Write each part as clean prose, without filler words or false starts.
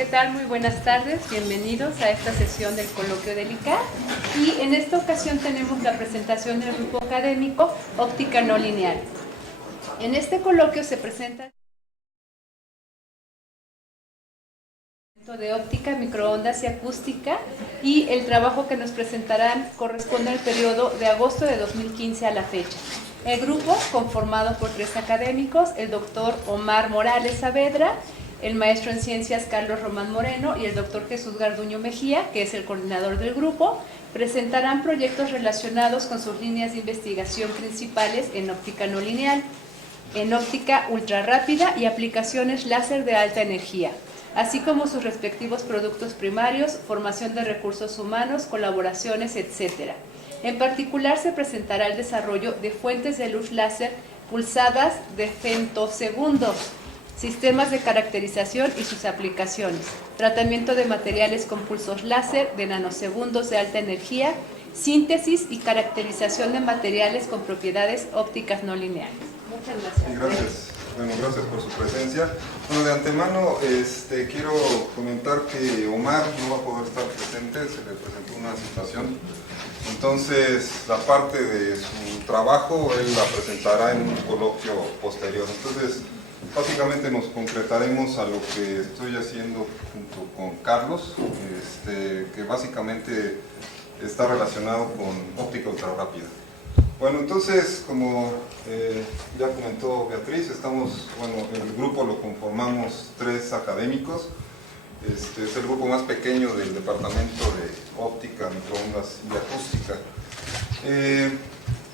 ¿Qué tal? Muy buenas tardes, bienvenidos a esta sesión del coloquio del ICAR. Y en esta ocasión tenemos la presentación del grupo académico Óptica No Lineal. En este coloquio se presenta de óptica, microondas y acústica, y el trabajo que nos presentarán corresponde al periodo de agosto de 2015 a la fecha. El grupo, conformado por 3 académicos, el doctor Omar Morales Saavedra, el maestro en ciencias Carlos Román Moreno y el doctor Jesús Garduño Mejía, que es el coordinador del grupo, presentarán proyectos relacionados con sus líneas de investigación principales en óptica no lineal, en óptica ultra rápida y aplicaciones láser de alta energía, así como sus respectivos productos primarios, formación de recursos humanos, colaboraciones, etc. En particular se presentará el desarrollo de fuentes de luz láser pulsadas de femtosegundos, sistemas de caracterización y sus aplicaciones, tratamiento de materiales con pulsos láser de nanosegundos de alta energía, síntesis y caracterización de materiales con propiedades ópticas no lineales. Muchas gracias. Sí, gracias. Bueno, gracias por su presencia. Bueno, de antemano quiero comentar que Omar no va a poder estar presente, se le presentó una situación. Entonces, la parte de su trabajo él la presentará en un coloquio posterior. Entonces, básicamente nos concretaremos a lo que estoy haciendo junto con Carlos, que básicamente está relacionado con óptica ultrarrápida. Bueno, entonces, como ya comentó Beatriz, el grupo lo conformamos 3 académicos. Es el grupo más pequeño del departamento de óptica, microondas y acústica.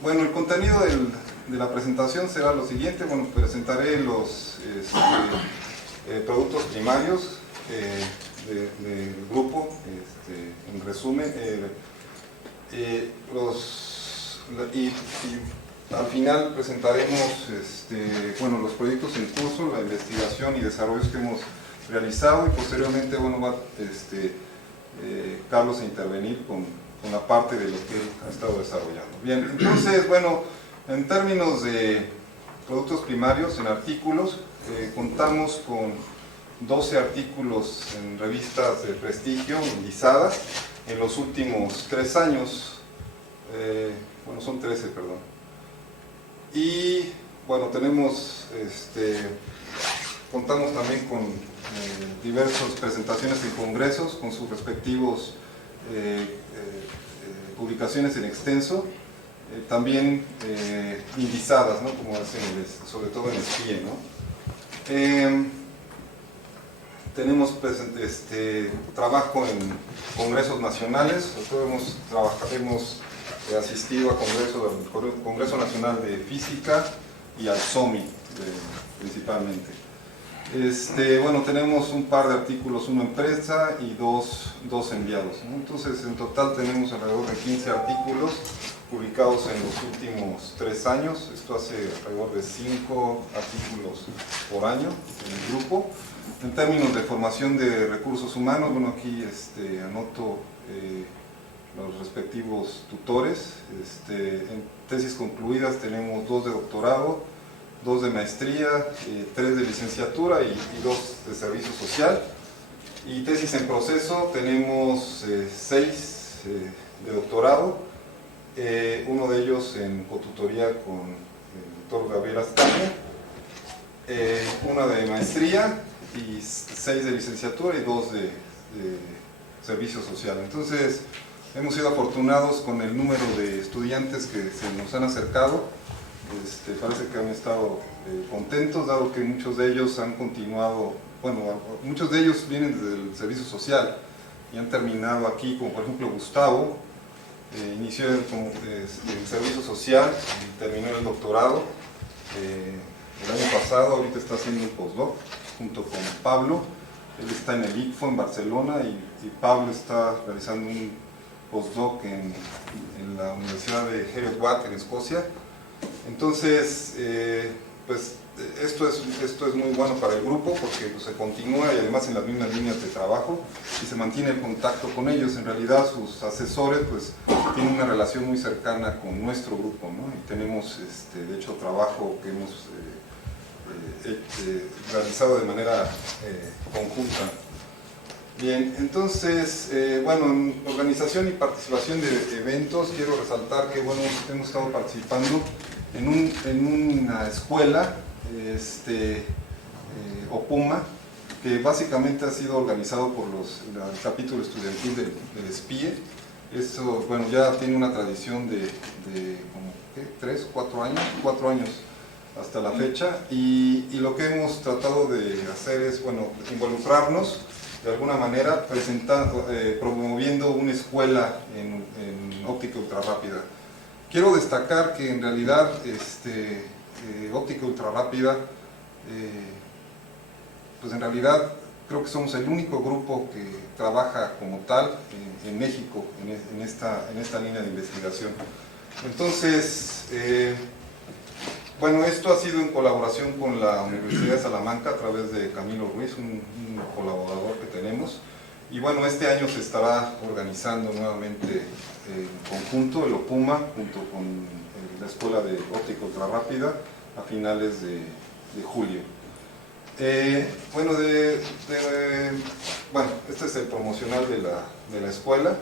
Bueno, el contenido de la presentación será lo siguiente. Bueno, presentaré los productos primarios del grupo, en resumen, y al final presentaremos los proyectos en curso, la investigación y desarrollos que hemos realizado, y posteriormente va Carlos a intervenir con la parte de lo que él ha estado desarrollando. Bien, entonces, bueno, en términos de productos primarios, en artículos, contamos con 12 artículos en revistas de prestigio indizadas en los últimos 3 años, son 13, perdón. Y bueno, contamos también con diversas presentaciones en congresos con sus respectivos publicaciones en extenso, también indizadas, ¿no? Como hacen sobre todo en SPIE, ¿no? Tenemos trabajo en congresos nacionales. Nosotros hemos asistido al Congreso Nacional de Física y al SOMI principalmente. Bueno, tenemos un par de artículos, uno en prensa y dos enviados, ¿no? Entonces, en total tenemos alrededor de 15 artículos publicados en los últimos 3 años. Esto hace alrededor de 5 artículos por año en el grupo. En términos de formación de recursos humanos, bueno, aquí anoto los respectivos tutores. En tesis concluidas tenemos 2 de doctorado, 2 de maestría, 3 de licenciatura y 2 de servicio social. Y tesis en proceso tenemos 6 de doctorado, uno de ellos en cotutoría con el doctor Gabriel Astaña, una de maestría y 6 de licenciatura y 2 de servicio social. Entonces, hemos sido afortunados con el número de estudiantes que se nos han acercado. Parece que han estado contentos, dado que muchos de ellos han continuado, muchos de ellos vienen desde el servicio social y han terminado aquí, como por ejemplo Gustavo, inició como el servicio social y terminó el doctorado el año pasado. Ahorita está haciendo un postdoc junto con Pablo. Él está en el ICFO en Barcelona y Pablo está realizando un postdoc en la Universidad de Heriot-Watt en Escocia. Entonces, esto es muy bueno para el grupo porque se continúa y además en las mismas líneas de trabajo y se mantiene el contacto con ellos. En realidad sus asesores tienen una relación muy cercana con nuestro grupo, ¿no? Y tenemos de hecho trabajo que hemos realizado de manera conjunta. Bien, entonces, bueno, en organización y participación de eventos, quiero resaltar que, bueno, hemos estado participando en una escuela, OPUMA, que básicamente ha sido organizado por el capítulo estudiantil del SPIE. Eso, bueno, ya tiene una tradición de como, ¿qué? 3, 4 años, 4 años hasta la fecha, y lo que hemos tratado de hacer es, bueno, involucrarnos de alguna manera, promoviendo una escuela en óptica ultrarrápida. Quiero destacar que en realidad óptica ultrarrápida, pues en realidad creo que somos el único grupo que trabaja como tal en México en esta línea de investigación. Entonces, bueno, esto ha sido en colaboración con la Universidad de Salamanca a través de Camilo Ruiz, un colaborador que tenemos. Y bueno, este año se estará organizando nuevamente en conjunto el OPUMA junto con la Escuela de Óptica Ultrarrápida a finales de julio. Bueno, este es el promocional de la escuela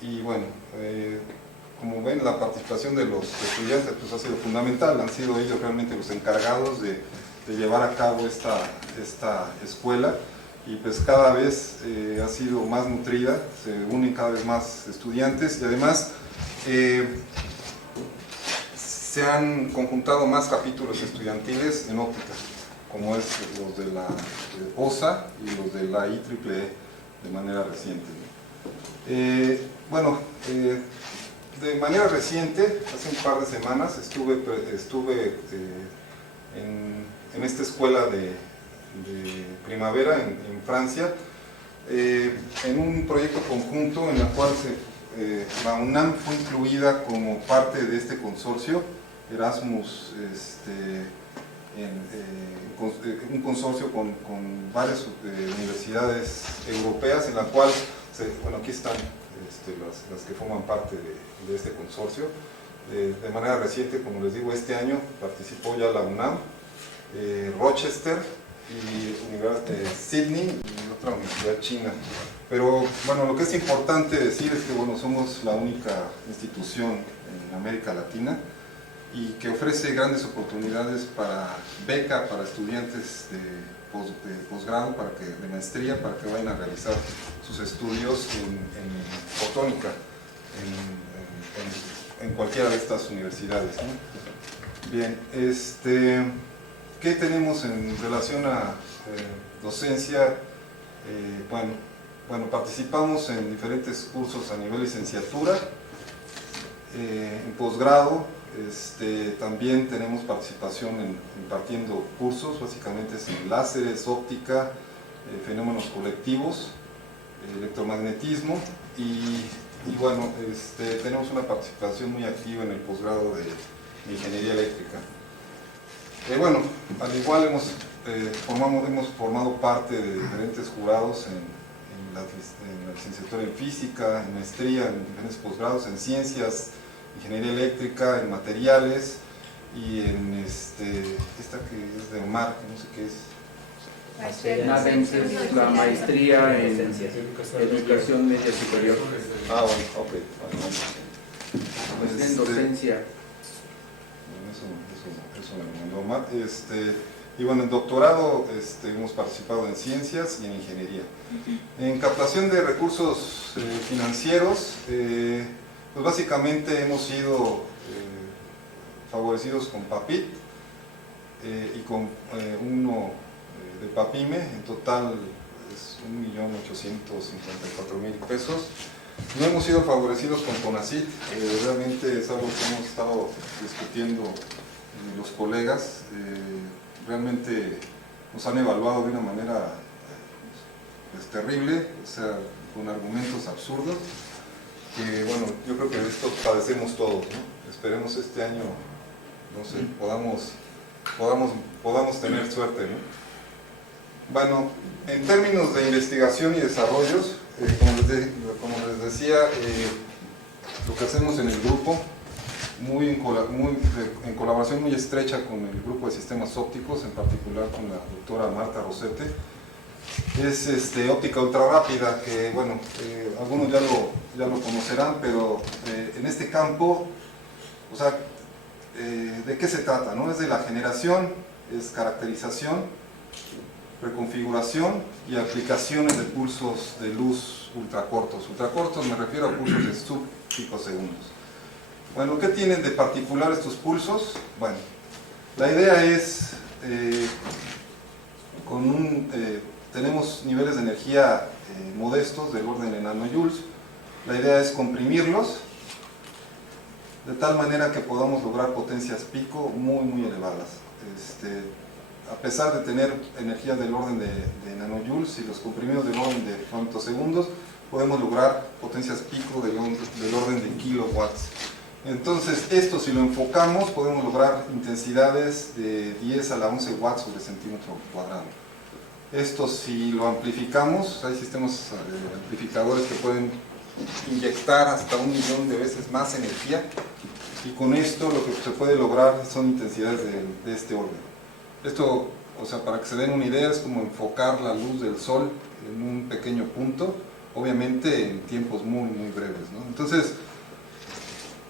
y bueno, como ven, la participación de los estudiantes pues, ha sido fundamental, han sido ellos realmente los encargados de llevar a cabo esta escuela y pues cada vez ha sido más nutrida, se unen cada vez más estudiantes y además se han conjuntado más capítulos estudiantiles en óptica, como es los de la OSA y los de la IEEE de manera reciente. De manera reciente, hace un par de semanas, estuve en esta escuela de primavera en Francia, en un proyecto conjunto en el cual la UNAM fue incluida como parte de este consorcio, Erasmus, un consorcio con varias universidades europeas, en la cual, bueno, aquí están las que forman parte de este consorcio. De manera reciente, como les digo, este año participó ya la UNAM, Rochester y Sydney y otra universidad china. Pero bueno, lo que es importante decir es que bueno, somos la única institución en América Latina y que ofrece grandes oportunidades para beca para estudiantes de posgrado, de maestría, para que vayan a realizar sus estudios en fotónica en cualquiera de estas universidades, ¿no? Bien, ¿qué tenemos en relación a docencia? Bueno, participamos en diferentes cursos a nivel licenciatura, en posgrado. También tenemos participación impartiendo cursos, básicamente es en láseres, óptica, fenómenos colectivos, electromagnetismo y bueno, tenemos una participación muy activa en el posgrado de ingeniería eléctrica. Bueno, al igual hemos formado parte de diferentes jurados en la licenciatura en física, en maestría, en diferentes posgrados, en ciencias, ingeniería eléctrica, en materiales y en esta que es de Omar, que no sé qué es. La maestría en educación media superior. Ah, bueno, ok. Bueno, en docencia. Eso me mandó Omar. Y bueno, en doctorado hemos participado en ciencias y en ingeniería. En captación de recursos financieros, pues básicamente hemos sido favorecidos con PAPIT y con uno de PAPIME, en total es 1.854.000 pesos. No hemos sido favorecidos con CONACYT, realmente es algo que hemos estado discutiendo los colegas, realmente nos han evaluado de una manera terrible, o sea, con argumentos absurdos, que bueno, yo creo que de esto padecemos todos, ¿no? Esperemos este año, no sé, podamos tener suerte, ¿no? Bueno, en términos de investigación y desarrollos, como les decía, lo que hacemos en el grupo, en colaboración muy estrecha con el grupo de sistemas ópticos, en particular con la doctora Marta Rosete, es óptica ultra rápida, que bueno, algunos ya lo conocerán, pero en este campo, o sea, ¿de qué se trata, no? Es de la generación, es caracterización, reconfiguración y aplicaciones de pulsos de luz ultracortos. Ultracortos me refiero a pulsos de sub-picosegundos. Bueno, ¿qué tienen de particular estos pulsos? Bueno, la idea es, tenemos niveles de energía modestos del orden de nanojoules. La idea es comprimirlos de tal manera que podamos lograr potencias pico muy elevadas. A pesar de tener energías del orden de nanojoules, si los comprimimos del orden de femtosegundos, podemos lograr potencias pico del orden de kilowatts. Entonces, esto si lo enfocamos, podemos lograr intensidades de 10 a la 11 watts sobre centímetro cuadrado. Esto si lo amplificamos, hay sistemas amplificadores que pueden inyectar hasta 1.000.000 de veces más energía, y con esto lo que se puede lograr son intensidades de este orden. Esto, o sea, para que se den una idea, es como enfocar la luz del sol en un pequeño punto, obviamente en tiempos muy breves, ¿no? Entonces,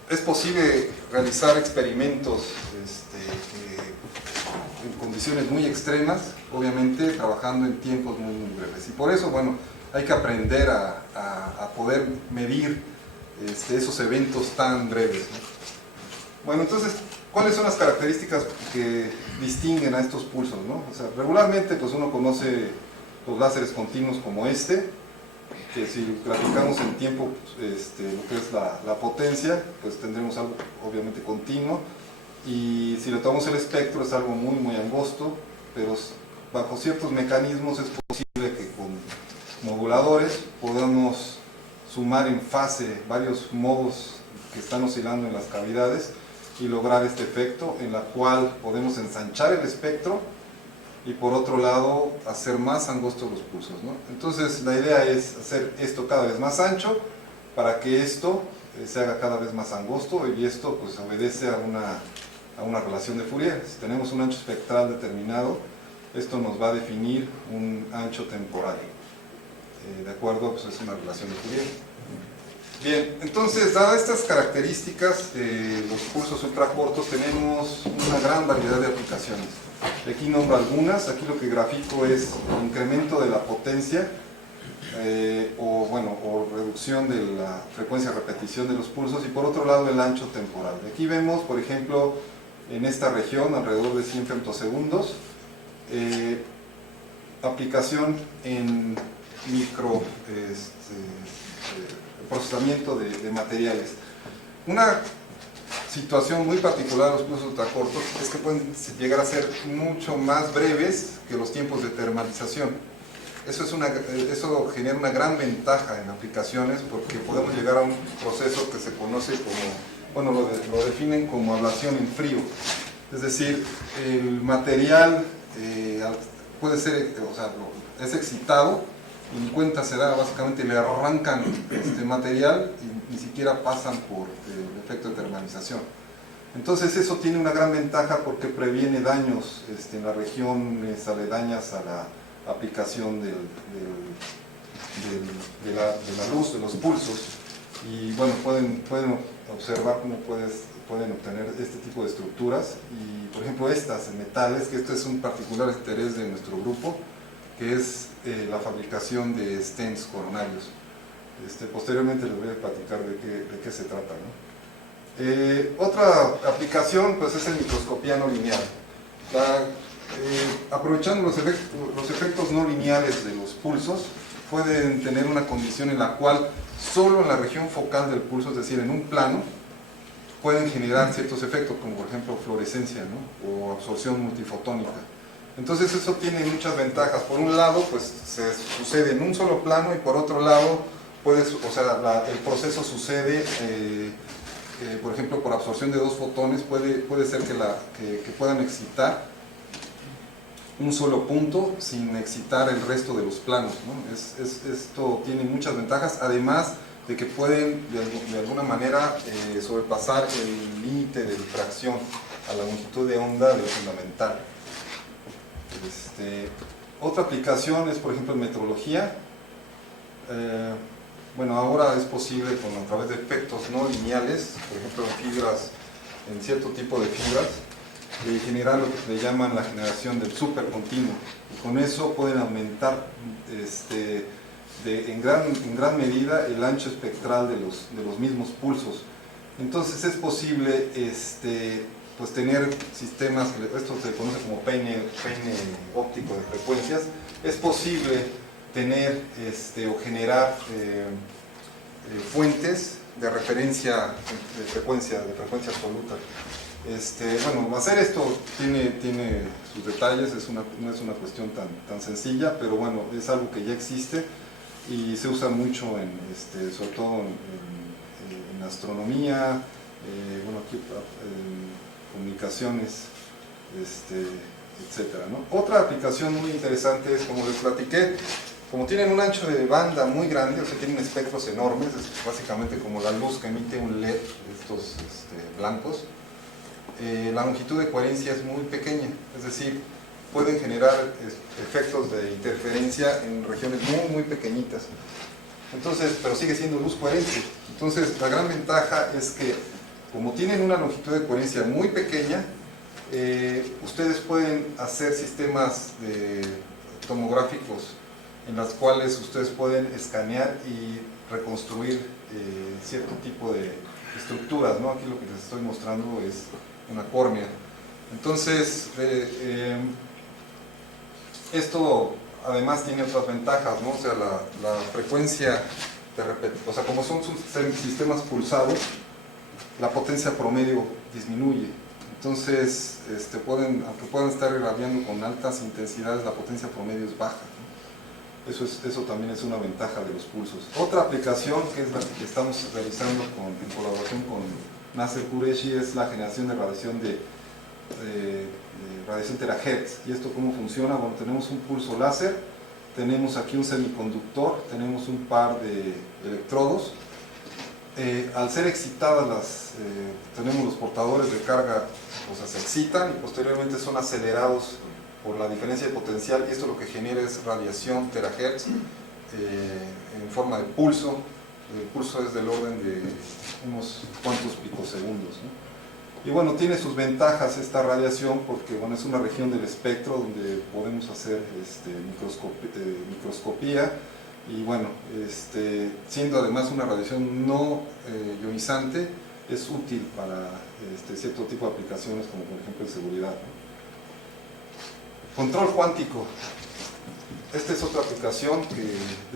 es posible realizar experimentos en condiciones muy extremas, obviamente trabajando en tiempos muy breves. Y por eso, bueno, hay que aprender a poder medir esos eventos tan breves, ¿no? Bueno, entonces, ¿cuáles son las características que distinguen a estos pulsos, ¿no? O sea, regularmente pues uno conoce los láseres continuos como que si graficamos en tiempo lo que es la potencia, pues tendremos algo obviamente continuo, y si le tomamos el espectro es algo muy angosto, pero bajo ciertos mecanismos es posible que con moduladores podamos sumar en fase varios modos que están oscilando en las cavidades y lograr este efecto en la cual podemos ensanchar el espectro y por otro lado hacer más angostos los pulsos, ¿no? Entonces la idea es hacer esto cada vez más ancho para que esto se haga cada vez más angosto, y esto pues obedece a una relación de Fourier. Si tenemos un ancho espectral determinado, esto nos va a definir un ancho temporal, de acuerdo, pues es una relación de Fourier. Bien, entonces, dadas estas características de los pulsos ultracortos, tenemos una gran variedad de aplicaciones. Aquí nombro algunas. Aquí lo que grafico es el incremento de la potencia o reducción de la frecuencia de repetición de los pulsos, y por otro lado el ancho temporal. Aquí vemos, por ejemplo, en esta región, alrededor de 100 femtosegundos, aplicación en procesamiento de materiales. Una situación muy particular de los pulsos ultracortos es que pueden llegar a ser mucho más breves que los tiempos de termalización. Eso genera una gran ventaja en aplicaciones, porque podemos llegar a un proceso que se conoce como, lo definen como ablación en frío. Es decir, el material puede ser, es excitado, y ni cuenta se da, básicamente le arrancan este material y ni siquiera pasan por el efecto de termalización. Entonces eso tiene una gran ventaja porque previene daños en las regiones aledañas a la aplicación de la luz, de los pulsos, y bueno, pueden observar cómo pueden obtener este tipo de estructuras, y por ejemplo estas metales, que esto es un particular interés de nuestro grupo, que es la fabricación de stents coronarios. Posteriormente les voy a platicar de qué se trata, ¿no? Otra aplicación pues es el microscopía no lineal. Aprovechando los efectos no lineales de los pulsos, pueden tener una condición en la cual solo en la región focal del pulso, es decir, en un plano, pueden generar ciertos efectos, como por ejemplo fluorescencia, ¿no? O absorción multifotónica. Entonces eso tiene muchas ventajas. Por un lado, pues se sucede en un solo plano, y por otro lado, el proceso sucede, por ejemplo, por absorción de dos fotones. Puede ser que puedan excitar un solo punto sin excitar el resto de los planos, ¿no? Esto tiene muchas ventajas, además de que pueden de alguna manera sobrepasar el límite de difracción a la longitud de onda del fundamental. Otra aplicación es, por ejemplo, en metrología. Bueno, ahora es posible a través de efectos no lineales, por ejemplo en fibras, en cierto tipo de fibras, generar lo que le llaman la generación del supercontinuo. Y con eso pueden aumentar en gran medida el ancho espectral de los mismos pulsos. Entonces es posible pues tener sistemas, esto se conoce como peine óptico de frecuencias. Es posible tener o generar fuentes de referencia de frecuencia absoluta. Bueno, hacer esto tiene sus detalles, no es una cuestión tan sencilla, pero bueno, es algo que ya existe y se usa mucho sobre todo en astronomía, bueno, aquí en comunicaciones, etcétera, ¿no? Otra aplicación muy interesante es, como les platiqué, como tienen un ancho de banda muy grande, o sea, tienen espectros enormes, es básicamente como la luz que emite un LED, estos blancos, la longitud de coherencia es muy pequeña, es decir, pueden generar efectos de interferencia en regiones muy pequeñitas. Entonces, pero sigue siendo luz coherente. Entonces, la gran ventaja es que, como tienen una longitud de coherencia muy pequeña, ustedes pueden hacer sistemas tomográficos en los cuales ustedes pueden escanear y reconstruir cierto tipo de estructuras, ¿no? Aquí lo que les estoy mostrando es una córnea. Entonces, esto además tiene otras ventajas, ¿no? O sea, la frecuencia de o sea, como son sistemas pulsados, la potencia promedio disminuye. Entonces, aunque puedan estar irradiando con altas intensidades, la potencia promedio es baja, ¿no? Eso también es una ventaja de los pulsos. Otra aplicación, que es la que estamos realizando en colaboración con Nasser Qureshi, es la generación de radiación radiación terahertz. ¿Y esto cómo funciona? Bueno, tenemos un pulso láser, tenemos aquí un semiconductor, tenemos un par de electrodos. Al ser excitadas tenemos los portadores de carga, o sea, se excitan y posteriormente son acelerados por la diferencia de potencial, y esto lo que genera es radiación terahertz en forma de pulso. El pulso es del orden de unos cuantos picosegundos, ¿no? Y bueno, tiene sus ventajas esta radiación porque bueno, es una región del espectro donde podemos hacer microscopía, y bueno, siendo además una radiación no ionizante, es útil para cierto tipo de aplicaciones, como por ejemplo en seguridad, ¿no? Control cuántico. Esta es otra aplicación que,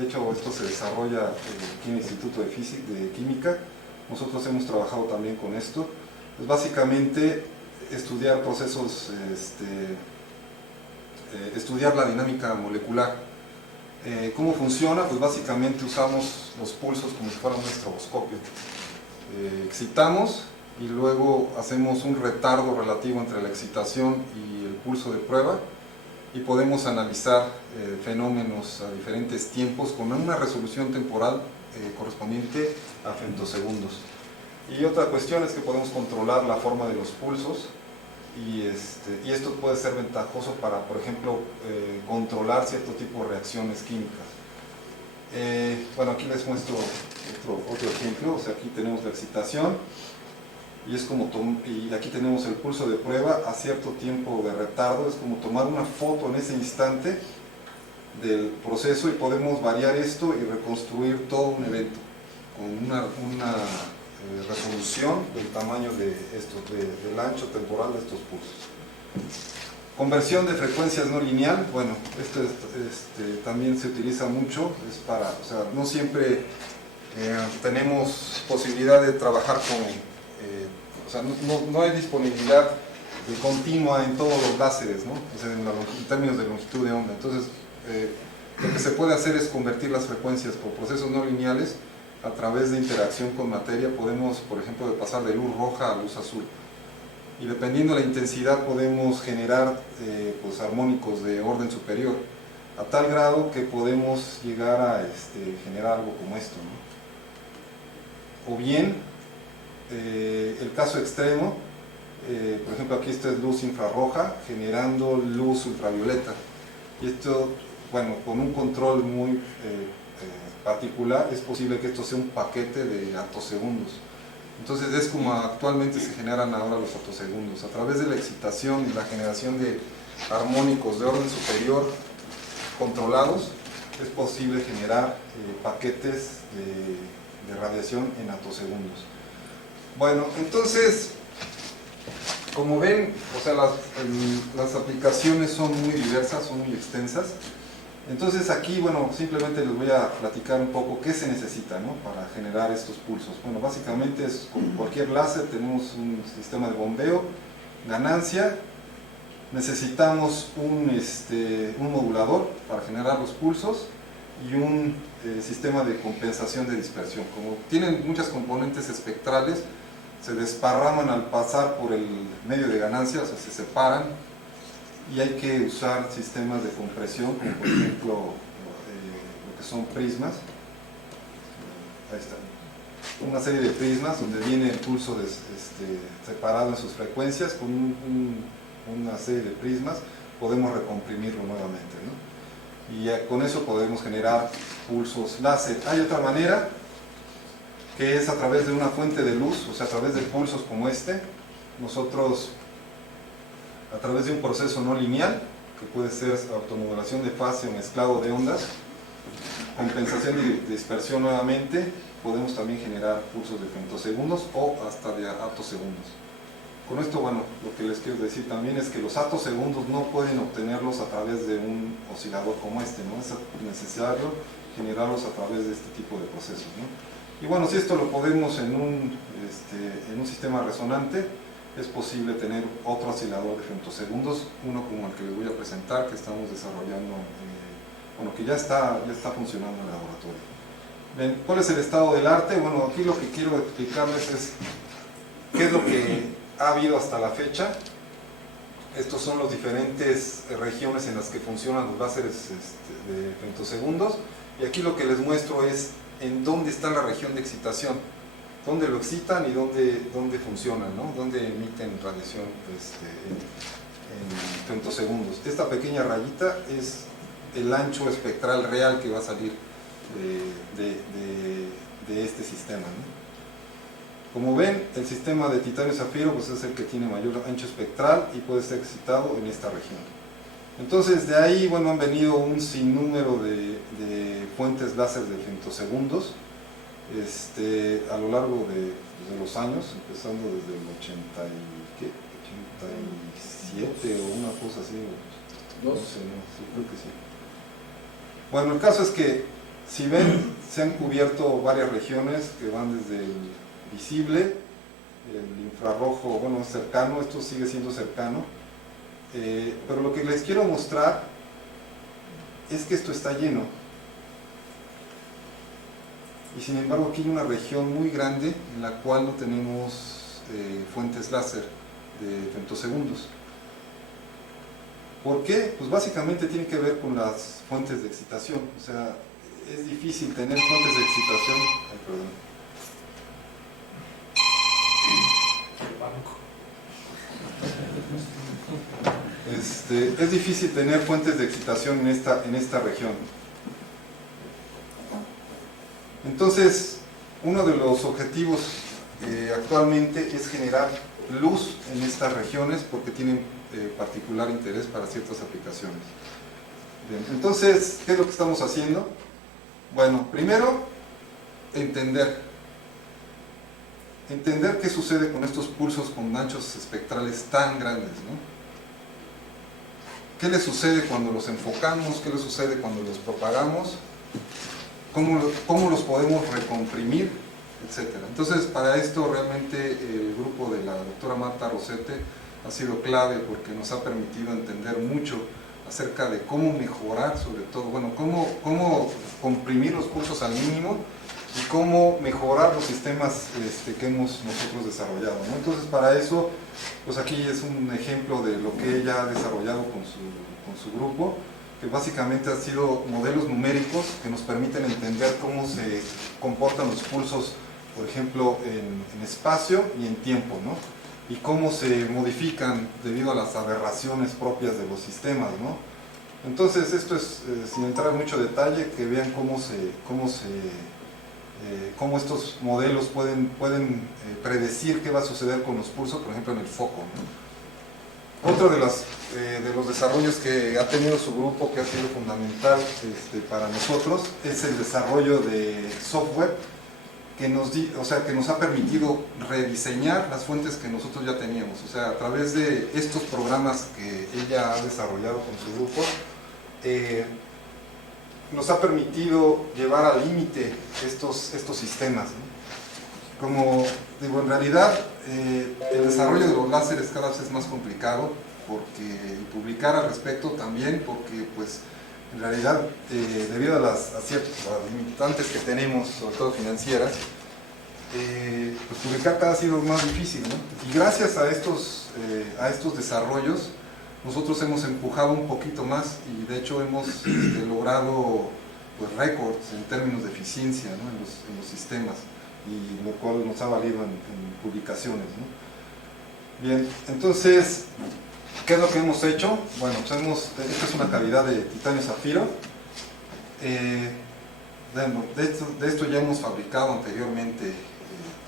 de hecho, esto se desarrolla aquí en el Instituto de Química. Nosotros hemos trabajado también con esto. Es básicamente estudiar procesos, estudiar la dinámica molecular. ¿Cómo funciona? Pues básicamente usamos los pulsos como si fuera un estroboscopio. Excitamos y luego hacemos un retardo relativo entre la excitación y el pulso de prueba, y podemos analizar fenómenos a diferentes tiempos con una resolución temporal correspondiente a femtosegundos. Y otra cuestión es que podemos controlar la forma de los pulsos, y esto puede ser ventajoso para, por ejemplo, controlar cierto tipo de reacciones químicas. Bueno, aquí les muestro otro ejemplo. O sea, aquí tenemos la excitación y aquí tenemos el pulso de prueba a cierto tiempo de retardo. Es como tomar una foto en ese instante del proceso, y podemos variar esto y reconstruir todo un evento con una resolución del tamaño del ancho temporal de estos pulsos. Conversión de frecuencias no lineal. Bueno, esto también se utiliza mucho, o sea, no siempre tenemos posibilidad de trabajar con o sea, no hay disponibilidad continua en todos los láseres, ¿no? O sea, en términos de longitud de onda. Entonces, lo que se puede hacer es convertir las frecuencias por procesos no lineales a través de interacción con materia. Podemos, por ejemplo, pasar de luz roja a luz azul, y dependiendo de la intensidad podemos generar pues, armónicos de orden superior, a tal grado que podemos llegar a generar algo como esto, ¿no? O bien, el caso extremo, por ejemplo, aquí esto es luz infrarroja generando luz ultravioleta. y esto, bueno, con un control muy particular, es posible que esto sea un paquete de attosegundos. Entonces es como actualmente se generan ahora los attosegundos, a través de la excitación y la generación de armónicos de orden superior controlados, es posible generar paquetes de radiación en attosegundos. Bueno, entonces, como ven, o sea, las aplicaciones son muy diversas, son muy extensas. Entonces aquí, bueno, simplemente les voy a platicar un poco qué se necesita, ¿no?, para generar estos pulsos. Bueno, básicamente es como cualquier láser, tenemos un sistema de bombeo, ganancia, necesitamos un modulador para generar los pulsos y un sistema de compensación de dispersión. Como tienen muchas componentes espectrales, se desparraman al pasar por el medio de ganancia, o sea, se separan, y hay que usar sistemas de compresión, como por ejemplo lo que son prismas. Ahí está. Una serie de prismas donde viene el pulso separado en sus frecuencias. Con una serie de prismas podemos recomprimirlo nuevamente, ¿no? Y con eso podemos generar pulsos láser. Hay otra manera, que es a través de una fuente de luz, o sea, a través de pulsos como este. Nosotros, a través de un proceso no lineal, que puede ser automodulación de fase o mezclado de ondas, compensación de dispersión nuevamente, podemos también generar pulsos de femtosegundos o hasta de attosegundos. Con esto, bueno, lo que les quiero decir también es que los attosegundos no pueden obtenerlos a través de un oscilador como este, ¿no? Es necesario generarlos a través de este tipo de procesos, ¿no? Y bueno, si esto lo podemos en un sistema resonante, es posible tener otro oscilador de femtosegundos, uno como el que les voy a presentar, que estamos desarrollando, bueno, que ya está funcionando en el laboratorio. Bien, ¿cuál es el estado del arte? Bueno, aquí lo que quiero explicarles es qué es lo que ha habido hasta la fecha. Estos son las diferentes regiones en las que funcionan los láseres de femtosegundos, y aquí lo que les muestro es en dónde está la región de excitación, dónde lo excitan y dónde funcionan, ¿no?, dónde emiten radiación en femtosegundos. Esta pequeña rayita es el ancho espectral real que va a salir de este sistema, ¿no? Como ven, el sistema de titanio zafiro pues es el que tiene mayor ancho espectral y puede ser excitado en esta región. Entonces de ahí, bueno, han venido un sinnúmero de fuentes láser de femtosegundos a lo largo de los años, empezando desde el 87 o una cosa así, no sé, no, sí, creo que sí. Bueno, el caso es que, si ven, se han cubierto varias regiones que van desde el visible, el infrarrojo, bueno, cercano, esto sigue siendo cercano, pero lo que les quiero mostrar es que esto está lleno. Y sin embargo aquí hay una región muy grande en la cual no tenemos fuentes láser de femtosegundos. ¿Por qué? Pues básicamente tiene que ver con las fuentes de excitación. O sea, es difícil tener fuentes de excitación. Ay, perdón. Es difícil tener fuentes de excitación en esta región. Entonces, uno de los objetivos actualmente es generar luz en estas regiones porque tienen particular interés para ciertas aplicaciones. Bien, entonces, ¿qué es lo que estamos haciendo? Bueno, primero, entender qué sucede con estos pulsos con anchos espectrales tan grandes, ¿no? ¿Qué les sucede cuando los enfocamos? ¿Qué les sucede cuando los propagamos? ¿Cómo los podemos recomprimir? Etcétera. Entonces, para esto realmente el grupo de la doctora Marta Rosete ha sido clave porque nos ha permitido entender mucho acerca de cómo mejorar, sobre todo, bueno, cómo comprimir los pulsos al mínimo y cómo mejorar los sistemas que hemos nosotros desarrollado, ¿no? Entonces, para eso, pues aquí es un ejemplo de lo que ella ha desarrollado con su grupo, que básicamente han sido modelos numéricos que nos permiten entender cómo se comportan los pulsos, por ejemplo, en espacio y en tiempo, ¿no? Y cómo se modifican debido a las aberraciones propias de los sistemas, ¿no? Entonces esto es, sin entrar en mucho detalle, que vean cómo estos modelos pueden predecir qué va a suceder con los pulsos, por ejemplo en el foco, ¿no? Otro de los desarrollos que ha tenido su grupo, que ha sido fundamental para nosotros, es el desarrollo de software que nos ha permitido rediseñar las fuentes que nosotros ya teníamos. O sea, a través de estos programas que ella ha desarrollado con su grupo, nos ha permitido llevar al límite estos sistemas, ¿no? Como digo, en realidad el desarrollo de los láseres cada vez es más complicado, porque publicar al respecto también, porque pues en realidad debido a las limitantes que tenemos, sobre todo financieras, pues publicar cada vez ha sido más difícil, ¿no? Y gracias a estos desarrollos nosotros hemos empujado un poquito más, y de hecho hemos logrado pues récords en términos de eficiencia, ¿no? en los sistemas, y lo cual nos ha valido en publicaciones, ¿no? Bien, entonces, ¿qué es lo que hemos hecho? Bueno, pues esta es una cavidad de titanio zafiro. De esto ya hemos fabricado anteriormente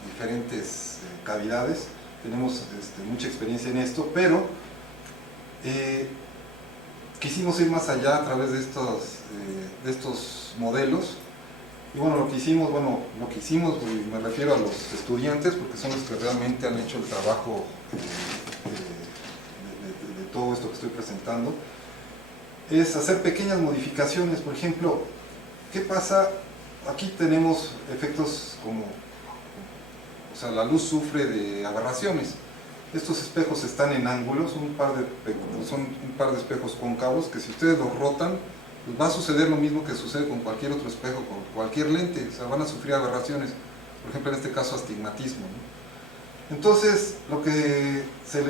diferentes cavidades, tenemos mucha experiencia en esto, pero quisimos ir más allá a través de estos modelos. Y bueno, lo que hicimos, y me refiero a los estudiantes, porque son los que realmente han hecho el trabajo de todo esto que estoy presentando, es hacer pequeñas modificaciones. Por ejemplo, ¿qué pasa? Aquí tenemos efectos como, o sea, la luz sufre de aberraciones. Estos espejos están en ángulos, son un par de espejos cóncavos que si ustedes los rotan, pues va a suceder lo mismo que sucede con cualquier otro espejo, con cualquier lente, o sea, van a sufrir aberraciones, por ejemplo en este caso astigmatismo, ¿no? Entonces lo que se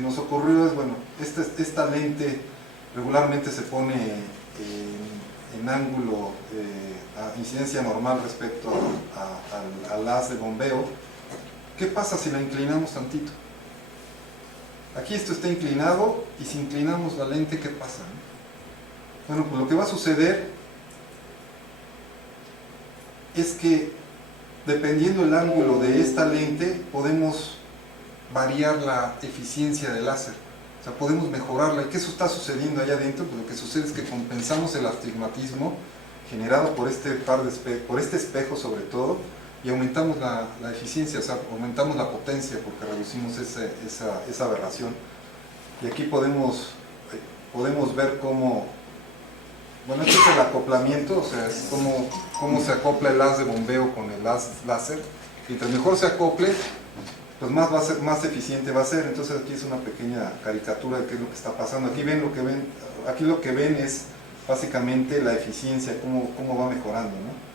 nos ocurrió es, bueno, esta lente regularmente se pone en ángulo a incidencia normal respecto al haz de bombeo. ¿Qué pasa si la inclinamos tantito? Aquí esto está inclinado, y si inclinamos la lente, ¿qué pasa? Bueno, pues lo que va a suceder es que dependiendo del ángulo de esta lente podemos variar la eficiencia del láser, o sea, podemos mejorarla. ¿Y qué eso está sucediendo allá adentro? Pues lo que sucede es que compensamos el astigmatismo generado por este espejo sobre todo, y aumentamos la eficiencia, o sea, aumentamos la potencia porque reducimos esa aberración. Y aquí podemos ver cómo, bueno, este es el acoplamiento, o sea, es cómo se acopla el haz de bombeo con el haz láser. Y entre mejor se acople, pues más eficiente va a ser. Entonces aquí es una pequeña caricatura de qué es lo que está pasando. Aquí lo que ven es básicamente la eficiencia, cómo va mejorando, ¿no?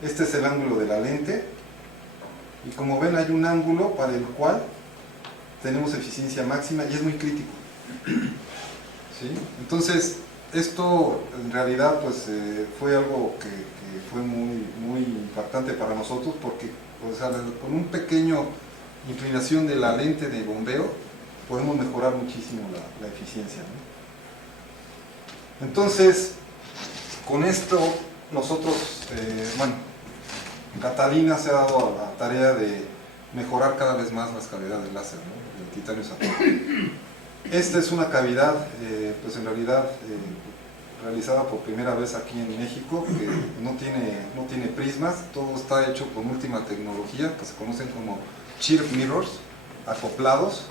Este es el ángulo de la lente, y como ven hay un ángulo para el cual tenemos eficiencia máxima y es muy crítico, ¿sí? Entonces esto en realidad pues fue algo que fue muy impactante para nosotros, porque o sea, con un pequeño inclinación de la lente de bombeo podemos mejorar muchísimo la eficiencia, ¿no? Entonces con esto nosotros, Catalina se ha dado a la tarea de mejorar cada vez más las cavidades del láser, ¿no? El titanio zafiro. Esta es una cavidad, pues en realidad realizada por primera vez aquí en México, que no tiene prismas, todo está hecho con última tecnología, que se conocen como chirp mirrors, acoplados.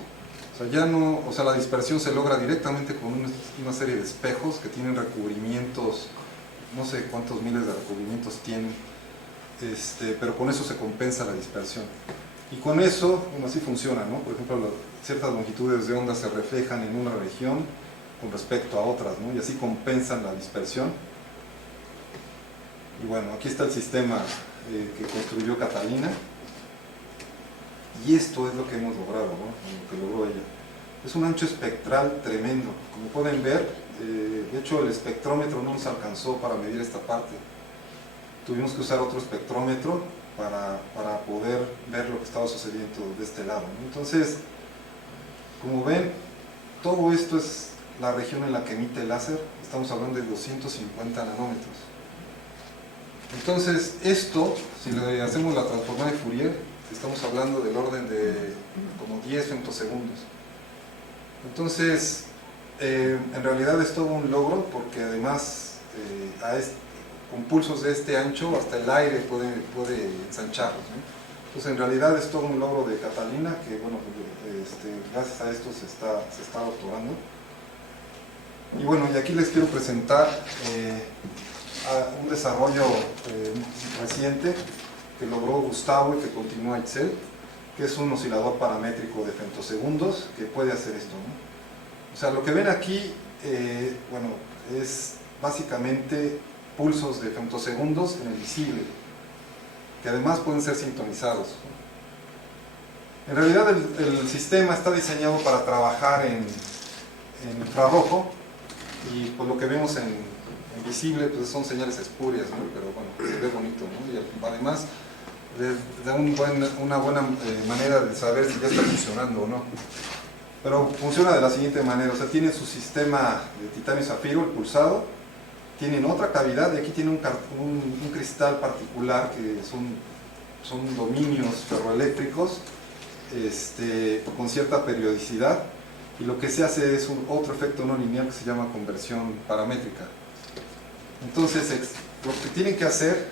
O sea, la dispersión se logra directamente con una serie de espejos que tienen recubrimientos, no sé cuántos miles de recubrimientos tienen, pero con eso se compensa la dispersión. Y con eso, bueno, así funciona, ¿no? Por ejemplo, ciertas longitudes de onda se reflejan en una región con respecto a otras, ¿no? Y así compensan la dispersión. Y bueno, aquí está el sistema que construyó Catalina. Y esto es lo que hemos logrado, ¿no? Lo que logró ella. Es un ancho espectral tremendo. Como pueden ver, de hecho el espectrómetro no nos alcanzó para medir esta parte. Tuvimos que usar otro espectrómetro para poder ver lo que estaba sucediendo de este lado, ¿no? Entonces, como ven, todo esto es la región en la que emite el láser, estamos hablando de 250 nanómetros. Entonces, esto, si le hacemos la transformada de Fourier, estamos hablando del orden de como 10 femtosegundos. Entonces, en realidad es todo un logro, porque además, con pulsos de este ancho, hasta el aire puede ensancharlos, ¿no? Entonces, en realidad es todo un logro de Catalina, que bueno, gracias a esto se está doctorando. Y bueno, y aquí les quiero presentar un desarrollo reciente que logró Gustavo y que continúa Itzel, que es un oscilador paramétrico de femtosegundos que puede hacer esto, ¿no? O sea, lo que ven aquí, bueno, es básicamente pulsos de femtosegundos en el visible, que además pueden ser sintonizados. En realidad el sistema está diseñado para trabajar en infrarrojo, y por lo que vemos en visible, pues son señales espurias, ¿no? Pero bueno, se ve bonito, ¿no? Y además da una buena manera de saber si ya está funcionando o no. Pero funciona de la siguiente manera, o sea, tiene su sistema de titanio y zafiro, el pulsado, tienen otra cavidad, y aquí tiene un cristal particular que son dominios ferroeléctricos con cierta periodicidad, y lo que se hace es otro efecto no lineal que se llama conversión paramétrica. Entonces, lo que tienen que hacer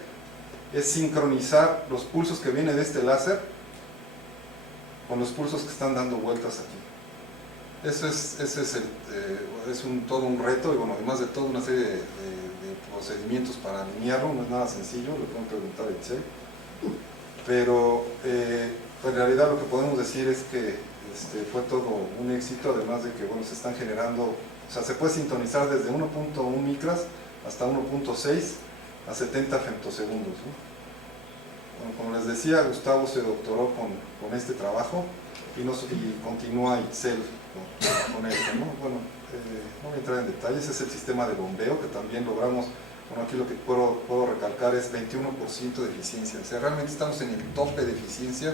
es sincronizar los pulsos que vienen de este láser con los pulsos que están dando vueltas aquí. Ese es todo un reto, y bueno, además de toda una serie de procedimientos para alinearlo, no es nada sencillo, le pueden preguntar a Itzel, pero en realidad lo que podemos decir es que fue todo un éxito, además de que bueno, se están generando, o sea, se puede sintonizar desde 1.1 micras hasta 1.6 a 70 femtosegundos, ¿no? Bueno, como les decía, Gustavo se doctoró con este trabajo, y continúa Itzel con esto, ¿no? Bueno, no voy a entrar en detalles. Es el sistema de bombeo que también logramos. Bueno, aquí lo que puedo recalcar es 21% de eficiencia, o sea, realmente estamos en el tope de eficiencia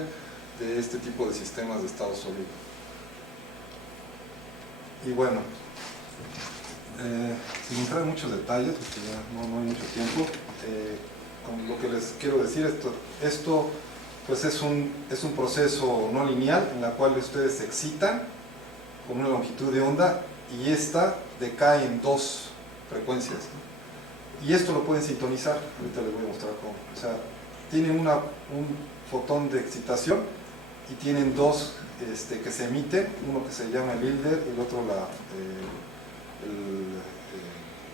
de este tipo de sistemas de estado sólido. Y bueno, sin entrar en muchos detalles, porque ya no hay mucho tiempo, con lo que les quiero decir, esto pues es un proceso no lineal en la cual ustedes se excitan con una longitud de onda, y esta decae en 2 frecuencias, ¿no? Y esto lo pueden sintonizar. Ahorita les voy a mostrar cómo. O sea, tienen un fotón de excitación, y tienen 2 que se emiten, uno que se llama el Hilder y el otro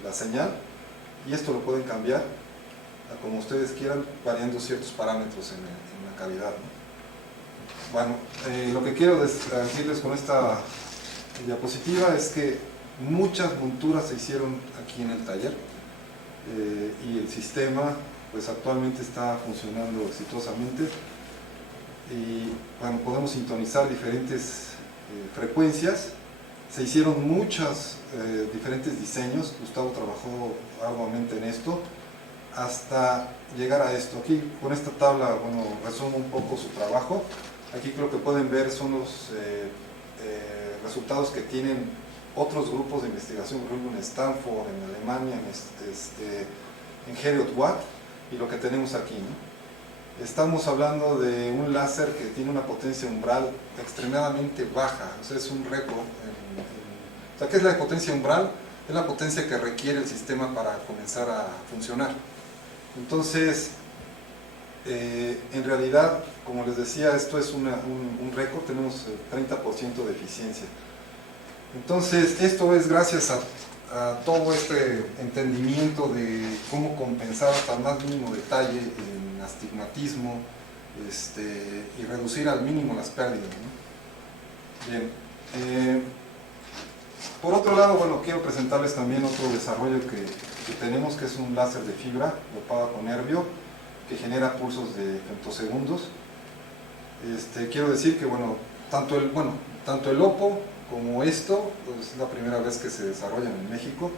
la señal, y esto lo pueden cambiar a como ustedes quieran, variando ciertos parámetros en la calidad, ¿no? Bueno, lo que quiero decirles con esta diapositiva es que muchas monturas se hicieron aquí en el taller, y el sistema pues actualmente está funcionando exitosamente, y bueno, podemos sintonizar diferentes frecuencias. Se hicieron muchos diferentes diseños. Gustavo trabajó arduamente en esto hasta llegar a esto. Aquí con esta tabla, bueno, resumo un poco su trabajo. Aquí lo que pueden ver son los resultados que tienen otros grupos de investigación, por ejemplo en Stanford, en Alemania, en Heriot-Watt, y lo que tenemos aquí, ¿no? Estamos hablando de un láser que tiene una potencia umbral extremadamente baja, o sea, es un récord. O sea, ¿qué es la potencia umbral? Es la potencia que requiere el sistema para comenzar a funcionar. Entonces, en realidad, como les decía, esto es un récord, tenemos el 30% de eficiencia. Entonces, esto es gracias a todo este entendimiento de cómo compensar hasta el más mínimo detalle en astigmatismo, y reducir al mínimo las pérdidas, ¿no? Bien. Por otro lado, bueno, quiero presentarles también otro desarrollo que tenemos, que es un láser de fibra dopada con nervio, que genera pulsos de femtosegundos. Quiero decir que, bueno, tanto el OPO como esto, pues, es la primera vez que se desarrollan en México.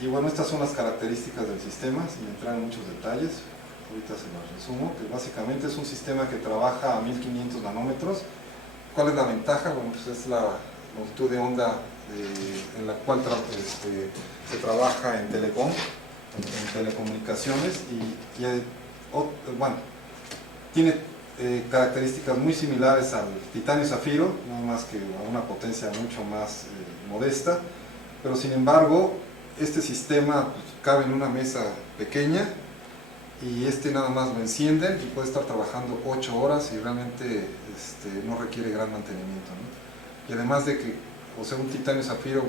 Y bueno, estas son las características del sistema, sin entrar en muchos detalles, ahorita se los resumo, que básicamente es un sistema que trabaja a 1500 nanómetros, ¿Cuál es la ventaja? Bueno, pues es la longitud de onda en la cual se trabaja en telecom, en telecomunicaciones, y bueno, tiene características muy similares al titanio zafiro, nada más que a una potencia mucho más modesta, pero sin embargo este sistema pues, cabe en una mesa pequeña, y nada más lo encienden y puede estar trabajando 8 horas y realmente no requiere gran mantenimiento, ¿no? Y además de que, o sea, un titanio zafiro,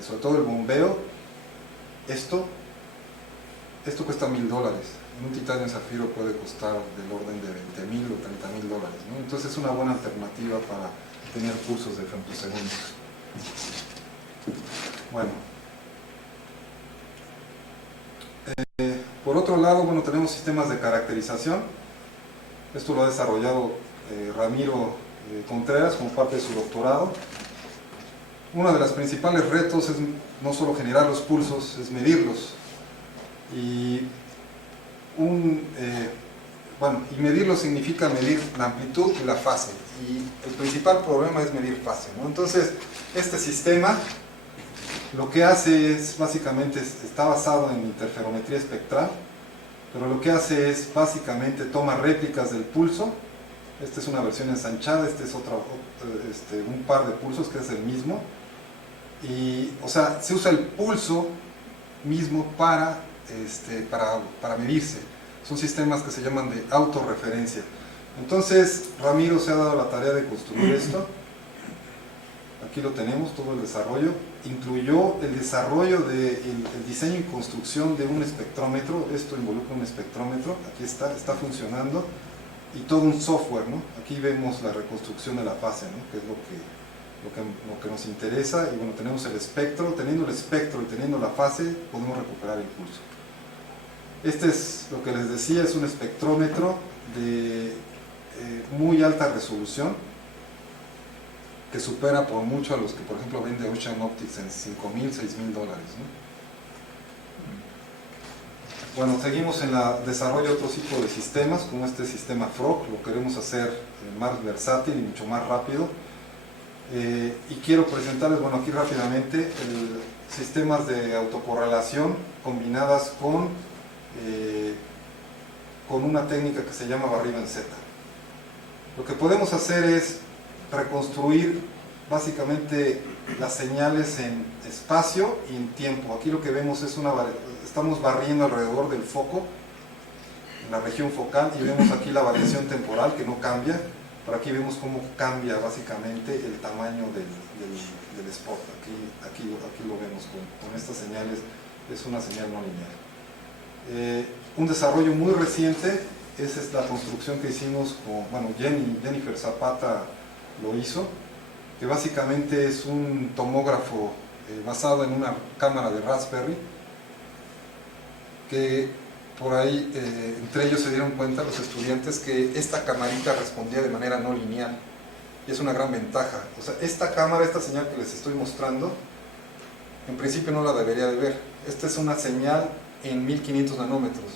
sobre todo el bombeo, esto cuesta $1000. Un titanio zafiro puede costar del orden de $20,000 o $30,000, ¿no? Entonces es una buena alternativa para tener pulsos de femtosegundos. Bueno, por otro lado, bueno, tenemos sistemas de caracterización. Esto lo ha desarrollado Ramiro Contreras como parte de su doctorado. Uno de los principales retos es no solo generar los pulsos, es medirlos. Y medirlo significa medir la amplitud y la fase, y el principal problema es medir fase, ¿no? Entonces este sistema lo que hace es básicamente, está basado en interferometría espectral, pero lo que hace es básicamente toma réplicas del pulso. Esta es una versión ensanchada, este es un par de pulsos que es el mismo, y o sea, se usa el pulso mismo para medirse. Son sistemas que se llaman de autorreferencia. Entonces Ramiro se ha dado la tarea de construir esto. Aquí lo tenemos, todo el desarrollo. Incluyó el desarrollo el diseño y construcción de un espectrómetro. Esto involucra un espectrómetro, aquí está funcionando, y todo un software, ¿no? Aquí vemos la reconstrucción de la fase, ¿no? Que es lo que nos interesa. Y bueno, tenemos el espectro. Teniendo el espectro y teniendo la fase, podemos recuperar el pulso. Este es lo que les decía, es un espectrómetro de muy alta resolución, que supera por mucho a los que por ejemplo vende Ocean Optics en $5,000, $6,000, ¿no? Bueno, seguimos en el desarrollo de otro tipo de sistemas, como este sistema Frog. Lo queremos hacer más versátil y mucho más rápido. Y quiero presentarles, bueno, aquí rápidamente, sistemas de autocorrelación combinadas con una técnica que se llama barrido en Z. Lo que podemos hacer es reconstruir básicamente las señales en espacio y en tiempo. Aquí lo que vemos es estamos barriendo alrededor del foco, en la región focal, y vemos aquí la variación temporal que no cambia. Por aquí vemos cómo cambia básicamente el tamaño del spot. Aquí lo vemos con estas señales. Es una señal no lineal. Un desarrollo muy reciente es la construcción que hicimos con, Jennifer Zapata lo hizo, que básicamente es un tomógrafo basado en una cámara de Raspberry, que por ahí entre ellos se dieron cuenta los estudiantes que esta camarita respondía de manera no lineal, y es una gran ventaja. O sea, esta cámara, esta señal que les estoy mostrando, en principio no la debería de ver. Esta es una señal en 1500 nanómetros.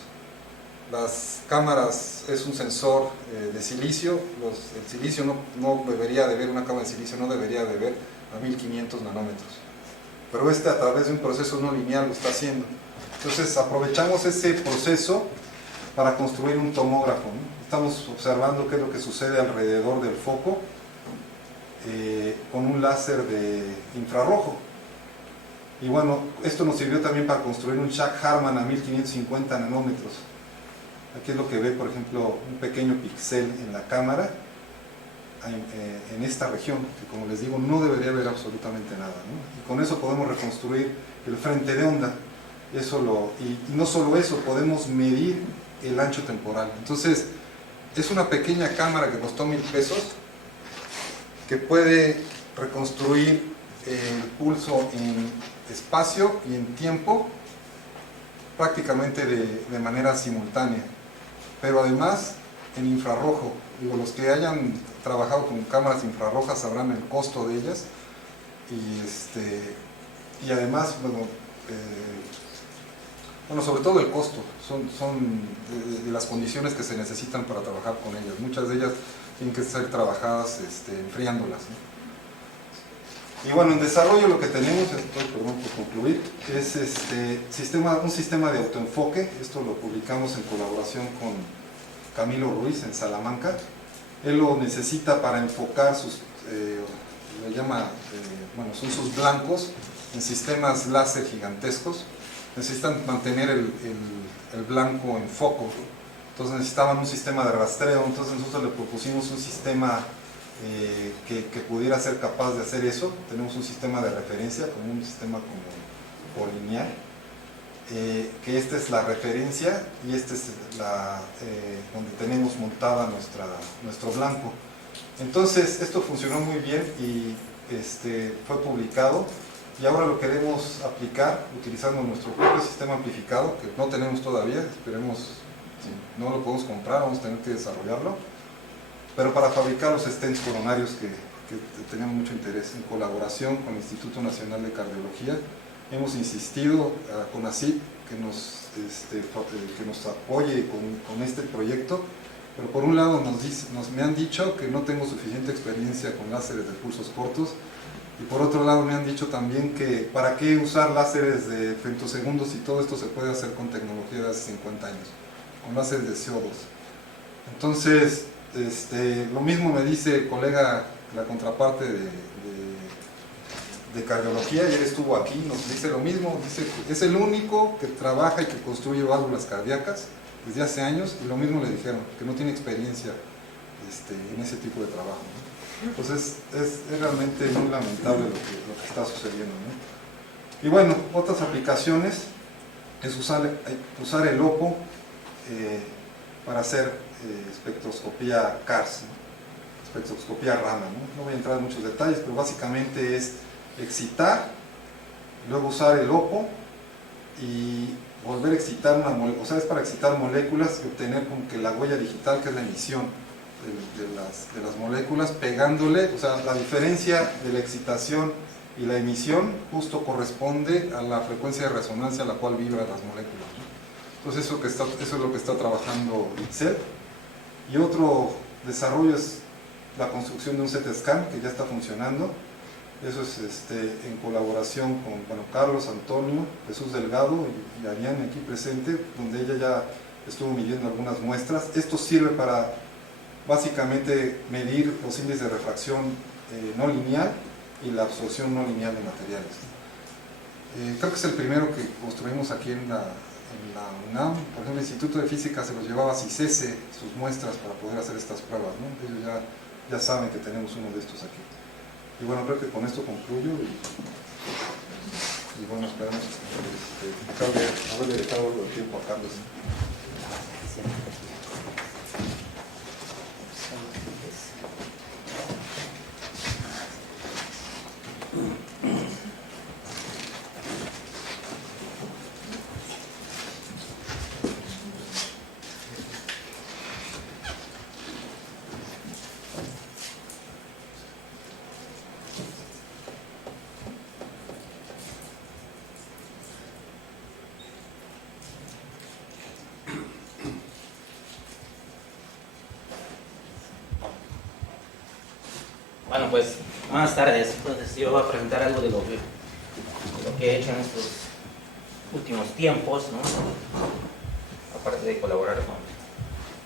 Las cámaras es un sensor de silicio. El silicio no debería de ver, una cámara de silicio no debería de ver a 1500 nanómetros, pero a través de un proceso no lineal lo está haciendo. Entonces aprovechamos ese proceso para construir un tomógrafo, ¿no? Estamos observando qué es lo que sucede alrededor del foco con un láser de infrarrojo. Y bueno, esto nos sirvió también para construir un Shag Harman a 1550 nanómetros. Aquí es lo que ve, por ejemplo, un pequeño píxel en la cámara, en esta región, que como les digo, no debería haber absolutamente nada, ¿no? Y con eso podemos reconstruir el frente de onda. Y no solo eso, podemos medir el ancho temporal. Entonces, es una pequeña cámara que costó $1000, que puede reconstruir el pulso en espacio y en tiempo prácticamente de manera simultánea, pero además en infrarrojo. Digo, los que hayan trabajado con cámaras infrarrojas sabrán el costo de ellas, y además, sobre todo el costo, son de las condiciones que se necesitan para trabajar con ellas. Muchas de ellas tienen que ser trabajadas enfriándolas, ¿no? Y bueno, en desarrollo lo que tenemos, perdón por concluir, es un sistema de autoenfoque. Esto lo publicamos en colaboración con Camilo Ruiz en Salamanca. Él lo necesita para enfocar sus, son sus blancos en sistemas láser gigantescos. Necesitan mantener el blanco en foco. Entonces necesitaban un sistema de rastreo. Entonces nosotros le propusimos un sistema que pudiera ser capaz de hacer eso. Tenemos un sistema de referencia, como un sistema como polineal, que esta es la referencia y esta es donde tenemos montada nuestro blanco. Entonces esto funcionó muy bien y fue publicado, y ahora lo queremos aplicar utilizando nuestro propio sistema amplificado, que no tenemos todavía. Esperemos, si no lo podemos comprar, vamos a tener que desarrollarlo, pero para fabricar los stents coronarios que teníamos mucho interés. En colaboración con el Instituto Nacional de Cardiología hemos insistido a CONACYT que nos apoye con este proyecto, pero por un lado me han dicho que no tengo suficiente experiencia con láseres de pulsos cortos, y por otro lado me han dicho también que para qué usar láseres de femtosegundos si todo esto se puede hacer con tecnología de hace 50 años, con láseres de CO2. Entonces, lo mismo me dice el colega, la contraparte de cardiología, y él estuvo aquí, nos dice lo mismo. Dice que es el único que trabaja y que construye válvulas cardíacas desde hace años, y lo mismo le dijeron, que no tiene experiencia en ese tipo de trabajo, ¿no? Entonces es realmente muy lamentable lo que está sucediendo, ¿no? Y bueno, otras aplicaciones es usar el OPO para hacer espectroscopía CARS, ¿no? Espectroscopía rama, ¿no? No voy a entrar en muchos detalles, pero básicamente es excitar, luego usar el OPO y volver a excitar una molécula. O sea, es para excitar moléculas y obtener como que la huella digital, que es la emisión de las moléculas, pegándole. O sea, la diferencia de la excitación y la emisión justo corresponde a la frecuencia de resonancia a la cual vibran las moléculas, ¿no? Entonces eso es lo que está trabajando ITSET. Y otro desarrollo es la construcción de un CT scan que ya está funcionando. Eso es en colaboración con Carlos, Antonio, Jesús Delgado y Ariane aquí presente, donde ella ya estuvo midiendo algunas muestras. Esto sirve para básicamente medir los índices de refracción no lineal y la absorción no lineal de materiales. Creo que es el primero que construimos aquí en la UNAM. Por ejemplo, el Instituto de Física se los llevaba a CICESE sus muestras para poder hacer estas pruebas, ¿no? Ellos ya saben que tenemos uno de estos aquí. Y bueno, creo que con esto concluyo y bueno, esperamos haberle dejado el tiempo a Carlos. Bueno, pues buenas tardes. Entonces yo voy a presentar algo de lo que he hecho en estos últimos tiempos, ¿no? Aparte de colaborar con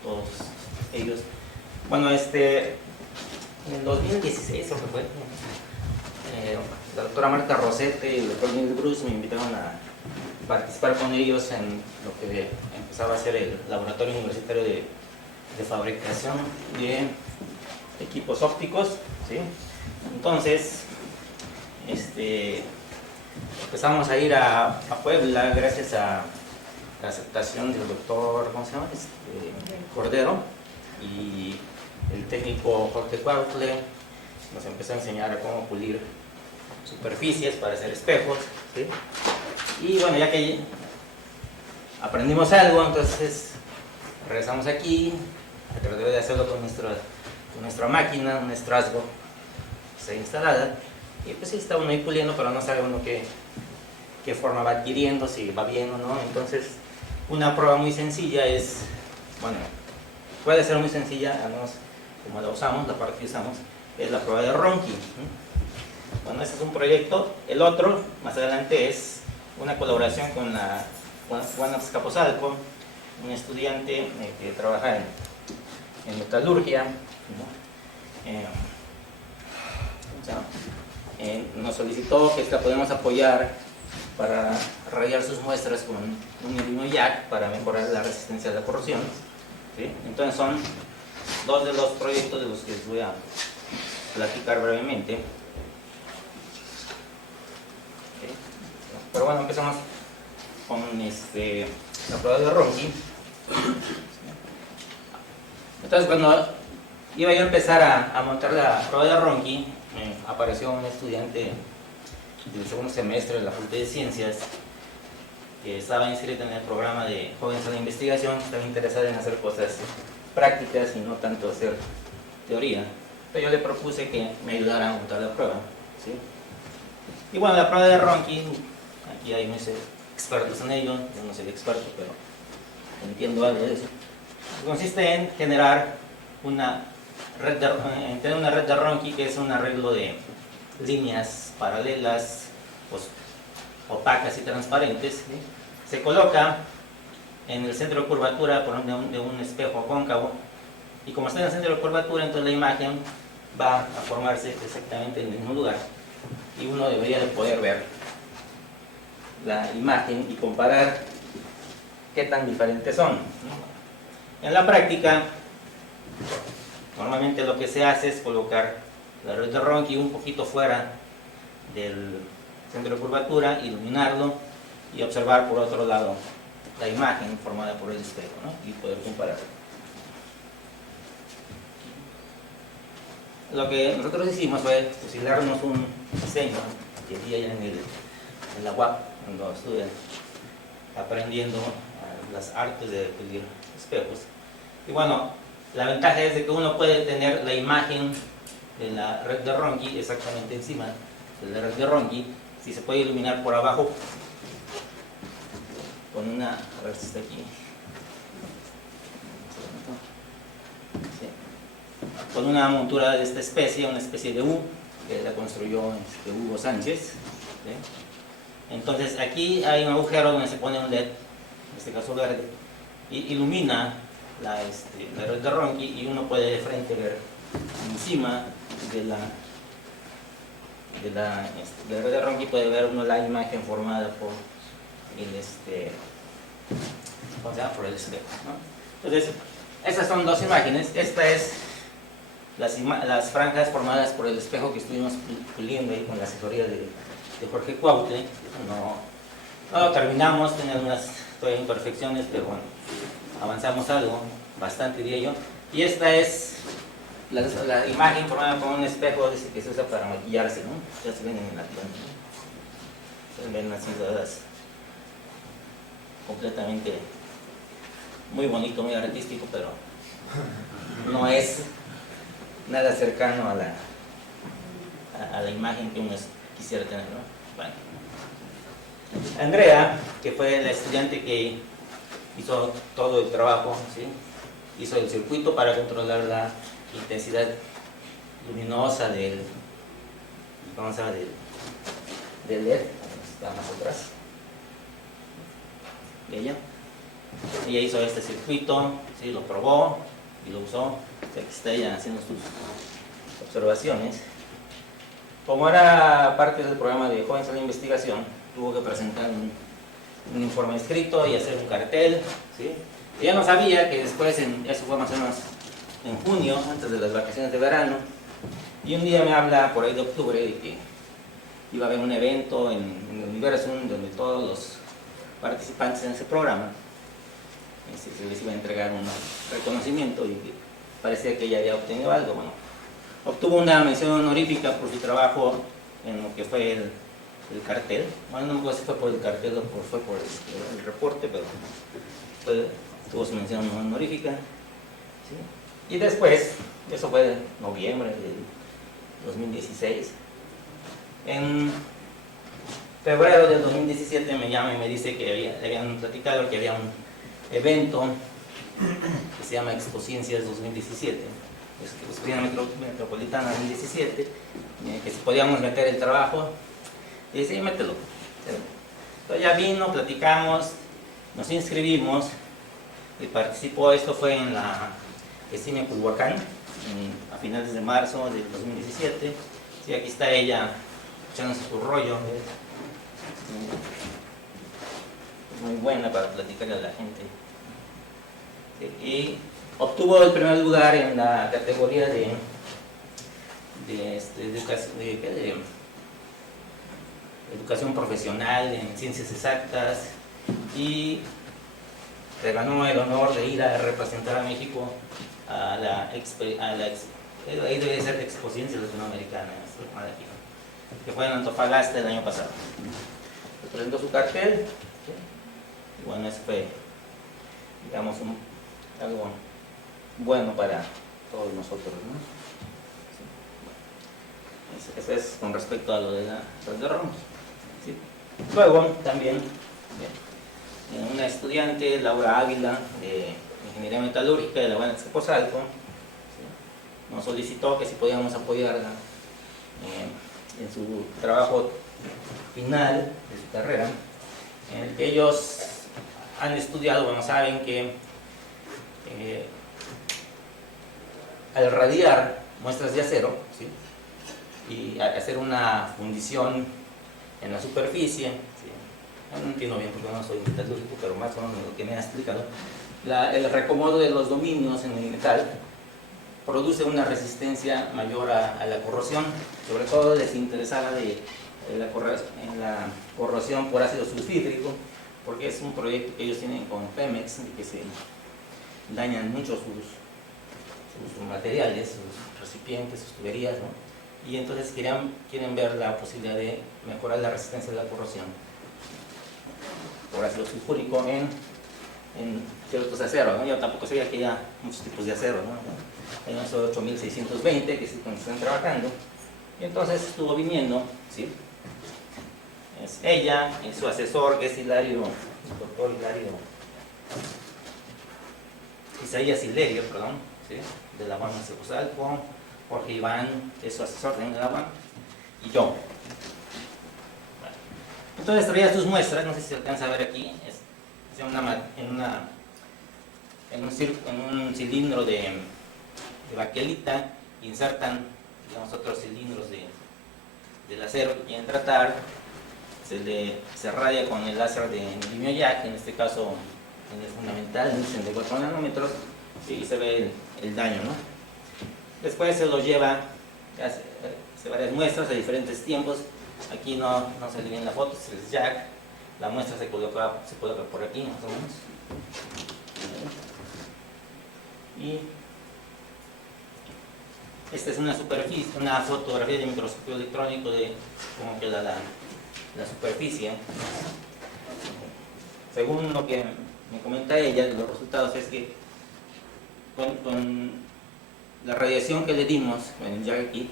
todos ellos. Bueno, en el 2016 creo que fue, la doctora Marta Rosete y el doctor Neil Bruce me invitaron a participar con ellos en lo que empezaba a ser el laboratorio universitario de fabricación de equipos ópticos, ¿sí? Entonces empezamos a ir a Puebla gracias a la aceptación del doctor, ¿cómo se llama? Cordero, y el técnico Jorge Cuautle nos empezó a enseñar a cómo pulir superficies para hacer espejos, ¿sí? Y bueno, ya que aprendimos algo, entonces regresamos aquí a tratar de hacerlo con nuestra máquina, una Strasbourg instalada, y pues sí está uno ahí puliendo, pero no sabe uno qué forma va adquiriendo, si va bien o no. Entonces una prueba muy sencilla es, bueno, puede ser muy sencilla, al menos como la usamos, la parte que usamos, es la prueba de Ronchi. Bueno, este es un proyecto. El otro, más adelante, es una colaboración con la Juan Azcapotzalco, un estudiante que trabaja en metalurgia, ¿no? Nos solicitó que la podemos apoyar para rayar sus muestras con un neodimio YAG para mejorar la resistencia a la corrosión, ¿sí? Entonces son dos de los proyectos de los que les voy a platicar brevemente. ¿Sí? Pero bueno, empezamos con la prueba de Ronchi. Entonces cuando iba yo a empezar a montar la prueba de Ronchi, apareció un estudiante del segundo semestre de la Facultad de Ciencias que estaba inscrito en el programa de Jóvenes a la Investigación, estaba interesado en hacer cosas prácticas y no tanto hacer teoría. Entonces yo le propuse que me ayudara a montar la prueba, ¿sí? Y bueno, la prueba de Ronchi, aquí hay unos expertos en ello, yo no soy experto, pero entiendo algo de eso. Consiste en generar tener una red de Ronchi, que es un arreglo de líneas paralelas, pues, opacas y transparentes, ¿sí? Se coloca en el centro de curvatura de un espejo cóncavo, y como está en el centro de curvatura, entonces la imagen va a formarse exactamente en el mismo lugar, y uno debería de poder ver la imagen y comparar qué tan diferentes son, ¿no? En la práctica, normalmente lo que se hace es colocar la red de Ronchi un poquito fuera del centro de curvatura, iluminarlo y observar por otro lado la imagen formada por el espejo, ¿no? Y poder comparar. Lo que nosotros hicimos fue fusilarnos un diseño que vi allá en la UAP, cuando estuve aprendiendo las artes de pulir espejos. Y bueno, la ventaja es de que uno puede tener la imagen de la red de Ronchi exactamente encima de la red de Ronchi, si se puede iluminar por abajo con una, a ver si está aquí, sí, con una montura de esta especie, una especie de U, que la construyó Hugo Sánchez, ¿sí? Entonces aquí hay un agujero donde se pone un LED, en este caso verde, y ilumina la red de Ronchi, y uno puede de frente ver encima de la red de Ronchi, puede ver uno la imagen formada por el ¿cómo se llama? Por el espejo, ¿no? Entonces, estas son dos imágenes. Esta es las franjas formadas por el espejo que estuvimos puliendo ahí con la asesoría de Jorge Cuautle. No lo terminamos, tiene algunas todavía imperfecciones, pero bueno, avanzamos algo, bastante de ello. Y esta es la imagen formada con un espejo que se usa para maquillarse, ¿no? Ya se ven en la tienda, ¿no? Se ven así dadas completamente, muy bonito, muy artístico, pero no es nada cercano a la imagen que uno quisiera tener, ¿no? Bueno. Andrea, que fue la estudiante que hizo todo el trabajo, ¿sí? Hizo el circuito para controlar la intensidad luminosa del LED, está más atrás. Ella hizo este circuito, ¿sí? Lo probó y lo usó. O sea, que está ella haciendo sus observaciones. Como era parte del programa de Jóvenes a la Investigación, tuvo que presentar un informe escrito y hacer un cartel, ¿sí? Ella no sabía que después, eso fue más o menos en junio, antes de las vacaciones de verano, y un día me habla por ahí de octubre de que iba a haber un evento en el Universum donde todos los participantes en ese programa se les iba a entregar un reconocimiento, y que parecía que ella había obtenido algo. Bueno, obtuvo una mención honorífica por su trabajo en lo que fue el cartel. Bueno, no me acuerdo si fue por el cartel o fue por el reporte, pero tuvo su mención honorífica, ¿sí? Y después, eso fue en noviembre del 2016, en febrero del 2017 me llama y me dice que le habían platicado que había un evento que se llama Expociencias 2017, Oficina Metropolitana 2017, que si podíamos meter el trabajo, y sí, mételo. Entonces ya vino, platicamos, nos inscribimos y participó. Esto fue en la Estimia Culhuacán, a finales de marzo del 2017. Sí, aquí está ella echándose su rollo. Muy buena para platicarle a la gente. Sí, y obtuvo el primer lugar en la categoría de educación profesional en ciencias exactas, y se ganó el honor de ir a representar a México a la ahí debe ser Expociencias Latinoamericanas, que fue en Antofagasta el año pasado. Presentó su cartel, ¿sí? Y bueno, eso fue, digamos, algo bueno para todos nosotros, ¿no? Sí. Eso es con respecto a lo de la red de Ramos. ¿Sí? Luego también una estudiante, Laura Ávila, de Ingeniería Metalúrgica de la UAM Azcapotzalco, ¿sí?, nos solicitó que si podíamos apoyarla en su trabajo final de su carrera, en el que ellos han estudiado, bueno, saben que al radiar muestras de acero, ¿sí?, y hacer una fundición en la superficie, ¿sí?, no entiendo bien porque no soy metalúrgico, pero más o menos lo que me ha explicado, el recomodo de los dominios en el metal produce una resistencia mayor a la corrosión. Sobre todo les interesaba en la corrosión por ácido sulfídrico, porque es un proyecto que ellos tienen con Pemex, de que se dañan mucho sus materiales, sus recipientes, sus tuberías, ¿no? Y entonces quieren ver la posibilidad de mejorar la resistencia de la corrosión por ácido sulfúrico en ciertos aceros, ¿no? Yo tampoco sabía que había muchos tipos de acero, ¿no? Hay un acero 8620 que es con el que están trabajando, y entonces estuvo viniendo, ¿sí? Es ella y su asesor, que es el doctor Hilario Isaías Hilerio, perdón, ¿sí?, de la UAM Azcapotzalco, Jorge Iván, que es su asesor también de la UAM, y yo. Bueno, entonces traía sus muestras, no sé si se alcanza a ver aquí, en un cilindro de baquelita, insertan, digamos, otros cilindros del acero que quieren tratar, se radia con el láser de neodimio YAG, en este caso en el fundamental, en 64 nanómetros, y se ve el daño, ¿no? Después se lo lleva, hace varias muestras a diferentes tiempos. Aquí no se le ve en la foto, es YAG. La muestra se coloca por aquí, más o menos. Y esta es una fotografía de microscopio electrónico de cómo queda la superficie. Según lo que me comenta ella, los resultados es que con la radiación que le dimos en el YAG aquí,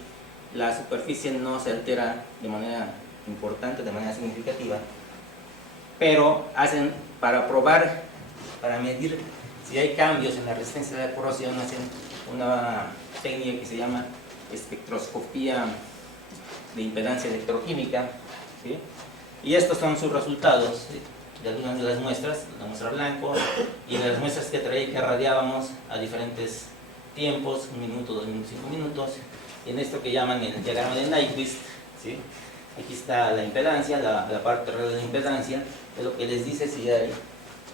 la superficie no se altera de manera importante, de manera significativa, pero hacen, para probar, para medir si hay cambios en la resistencia de la corrosión, hacen una técnica que se llama espectroscopía de impedancia electroquímica, ¿sí? Y estos son sus resultados, ¿sí?, de algunas de las muestras, la muestra blanco y de las muestras que traía, que radiábamos a diferentes tiempos, 1 minuto, 2 minutos, 5 minutos, en esto que llaman el diagrama de Nyquist, ¿sí? Aquí está la impedancia, la parte real de la impedancia, es lo que les dice si hay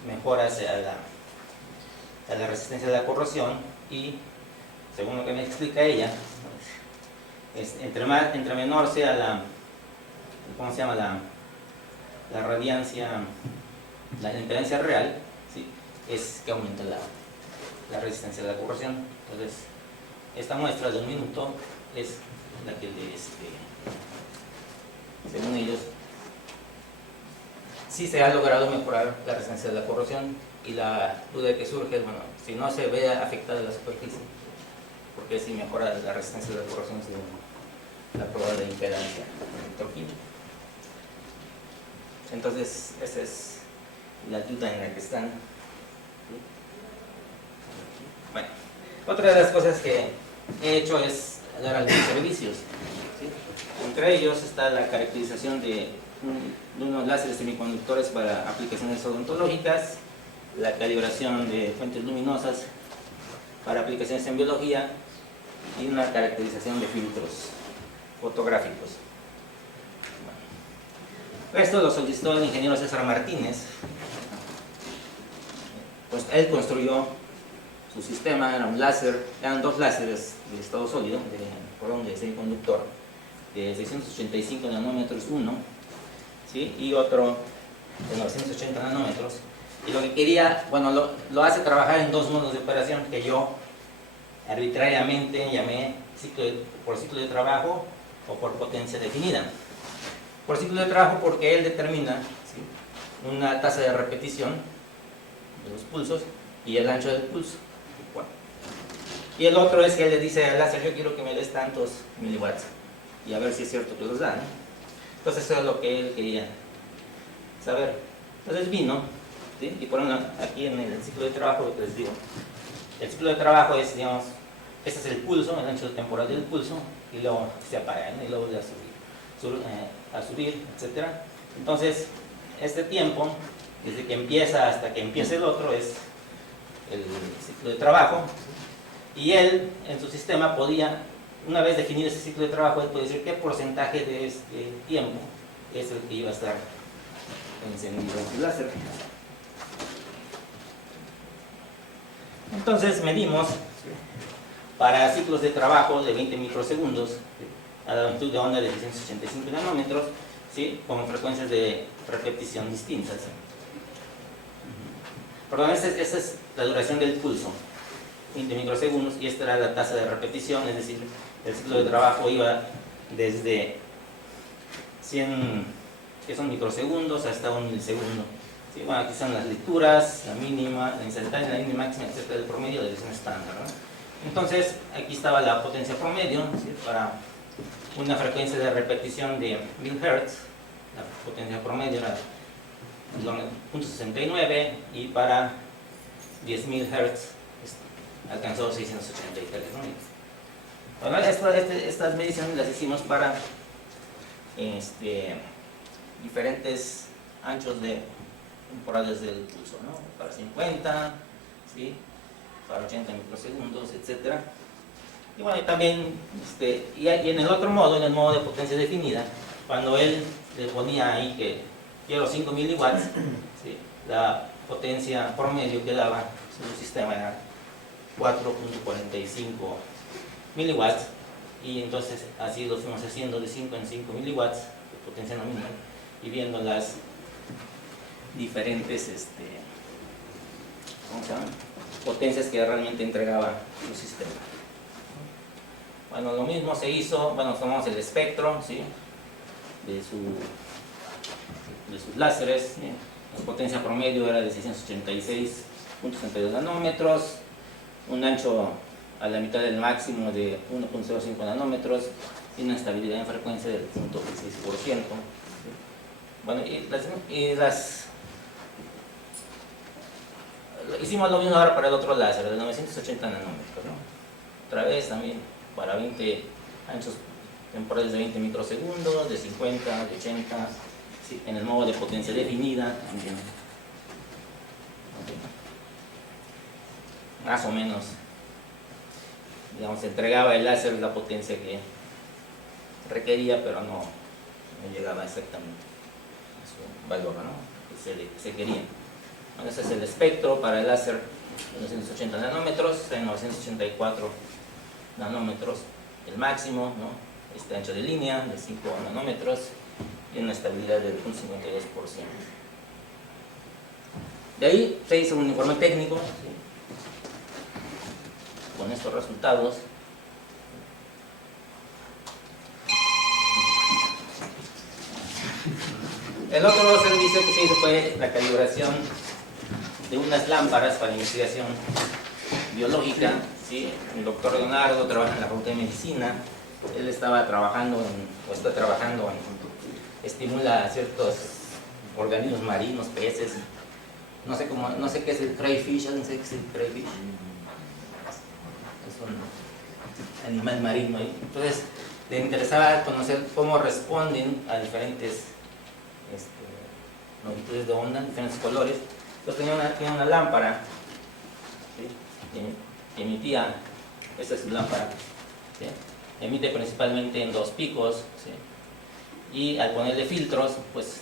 mejoras a la resistencia de la corrosión, y según lo que me explica ella, entre menor sea la radiancia, la impedancia real, ¿sí?, es que aumenta la resistencia de la corrosión. Entonces, esta muestra de 1 minuto es la que según ellos, sí se ha logrado mejorar la resistencia de la corrosión, y la duda que surge es, bueno, si no se ve afectada la superficie, porque si mejora la resistencia de la corrosión según la prueba de impedancia electroquímica. Entonces, esa es la duda en la que están. Bueno, otra de las cosas que he hecho es dar algunos servicios, ¿sí? Entre ellos está la caracterización de unos láseres semiconductores para aplicaciones odontológicas, la calibración de fuentes luminosas para aplicaciones en biología y una caracterización de filtros fotográficos. Esto lo solicitó el ingeniero César Martínez. Pues él construyó su sistema, era un láser, eran dos láseres de estado sólido, de semiconductor, de 685 nanómetros uno, ¿sí? Y otro de 980 nanómetros. Y lo que quería, bueno, lo hace trabajar en dos modos de operación que yo arbitrariamente llamé por ciclo de trabajo o por potencia definida. Por ciclo de trabajo porque él determina, ¿sí?, una tasa de repetición de los pulsos y el ancho del pulso. Y el otro es que él le dice al láser, yo quiero que me des tantos miliwatts y a ver si es cierto que los da, ¿no? Entonces eso es lo que él quería saber. Entonces vino, ¿sí?, y ponen aquí en el ciclo de trabajo lo que les digo. El ciclo de trabajo es, digamos, este es el pulso, el ancho temporal del pulso, y luego se apaga, ¿no?, y luego vuelve a subir, etc. Entonces, este tiempo, desde que empieza hasta que empiece el otro, es el ciclo de trabajo. Y él, en su sistema, podía, una vez definido ese ciclo de trabajo, él puede decir qué porcentaje de este tiempo es el que iba a estar encendido en su láser. Entonces medimos para ciclos de trabajo de 20 microsegundos a la longitud de onda de 685 nanómetros, ¿sí?, con frecuencias de repetición distintas. Perdón, esta es la duración del pulso, 20 microsegundos, y esta era la tasa de repetición, es decir, el ciclo de trabajo iba desde 100, que son microsegundos, hasta 1 milisegundo. Sí, bueno, aquí están las lecturas, la mínima, la instantánea, la mínima máxima, etc. del promedio de visión estándar, ¿no? Entonces, aquí estaba la potencia promedio, ¿sí?, para una frecuencia de repetición de 1000 Hz, la potencia promedio era 0.69, y para 10.000 Hz alcanzó 683, ¿no? Bueno, estas mediciones las hicimos para diferentes anchos temporales del pulso, ¿no? Para 50, ¿sí?, para 80 microsegundos, etc. Y bueno, y también, y en el otro modo, en el modo de potencia definida, cuando él le ponía ahí que quiero 5 miliwatts, ¿sí?, la potencia promedio que daba su sistema era 4.45 miliwatts, y entonces así lo fuimos haciendo de 5 en 5 miliwatts de potencia nominal, y viendo las diferentes ¿cómo se llama?, potencias que realmente entregaba su sistema. Bueno, lo mismo se hizo, bueno, tomamos el espectro, ¿sí?, de sus láseres, ¿sí?, la potencia promedio era de 686.62 nanómetros, un ancho a la mitad del máximo de 1.05 nanómetros y una estabilidad en frecuencia del 0.16%. ¿Sí? Bueno, hicimos lo mismo ahora para el otro láser, de 980 nanómetros, ¿no? Otra vez también para 20 anchos temporales de 20 microsegundos, de 50, de 80, ¿sí?, en el modo de potencia definida también. Okay. Más o menos, digamos, entregaba el láser la potencia que requería, pero no llegaba exactamente a su valor, ¿no?, que se quería. Bueno, ese es el espectro para el láser de 980 nanómetros, en 984 nanómetros el máximo, ¿no?, este ancho de línea de 5 nanómetros y una estabilidad del 0.52%. De ahí se hizo un informe técnico, ¿sí?, con estos resultados. El otro servicio que se hizo fue la calibración de unas lámparas para investigación biológica, ¿sí? El doctor Leonardo trabaja en la Facultad de Medicina. Él estaba trabajando estimula ciertos organismos marinos, peces, no sé qué es el crayfish, no sé qué es el crayfish. animal marino ahí. Entonces, le interesaba conocer cómo responden a diferentes longitudes de onda, diferentes colores. Entonces tenía una lámpara, ¿sí? Que emitía, esta es su lámpara, ¿sí? Emite principalmente en 2 picos, ¿sí? Y al ponerle filtros, pues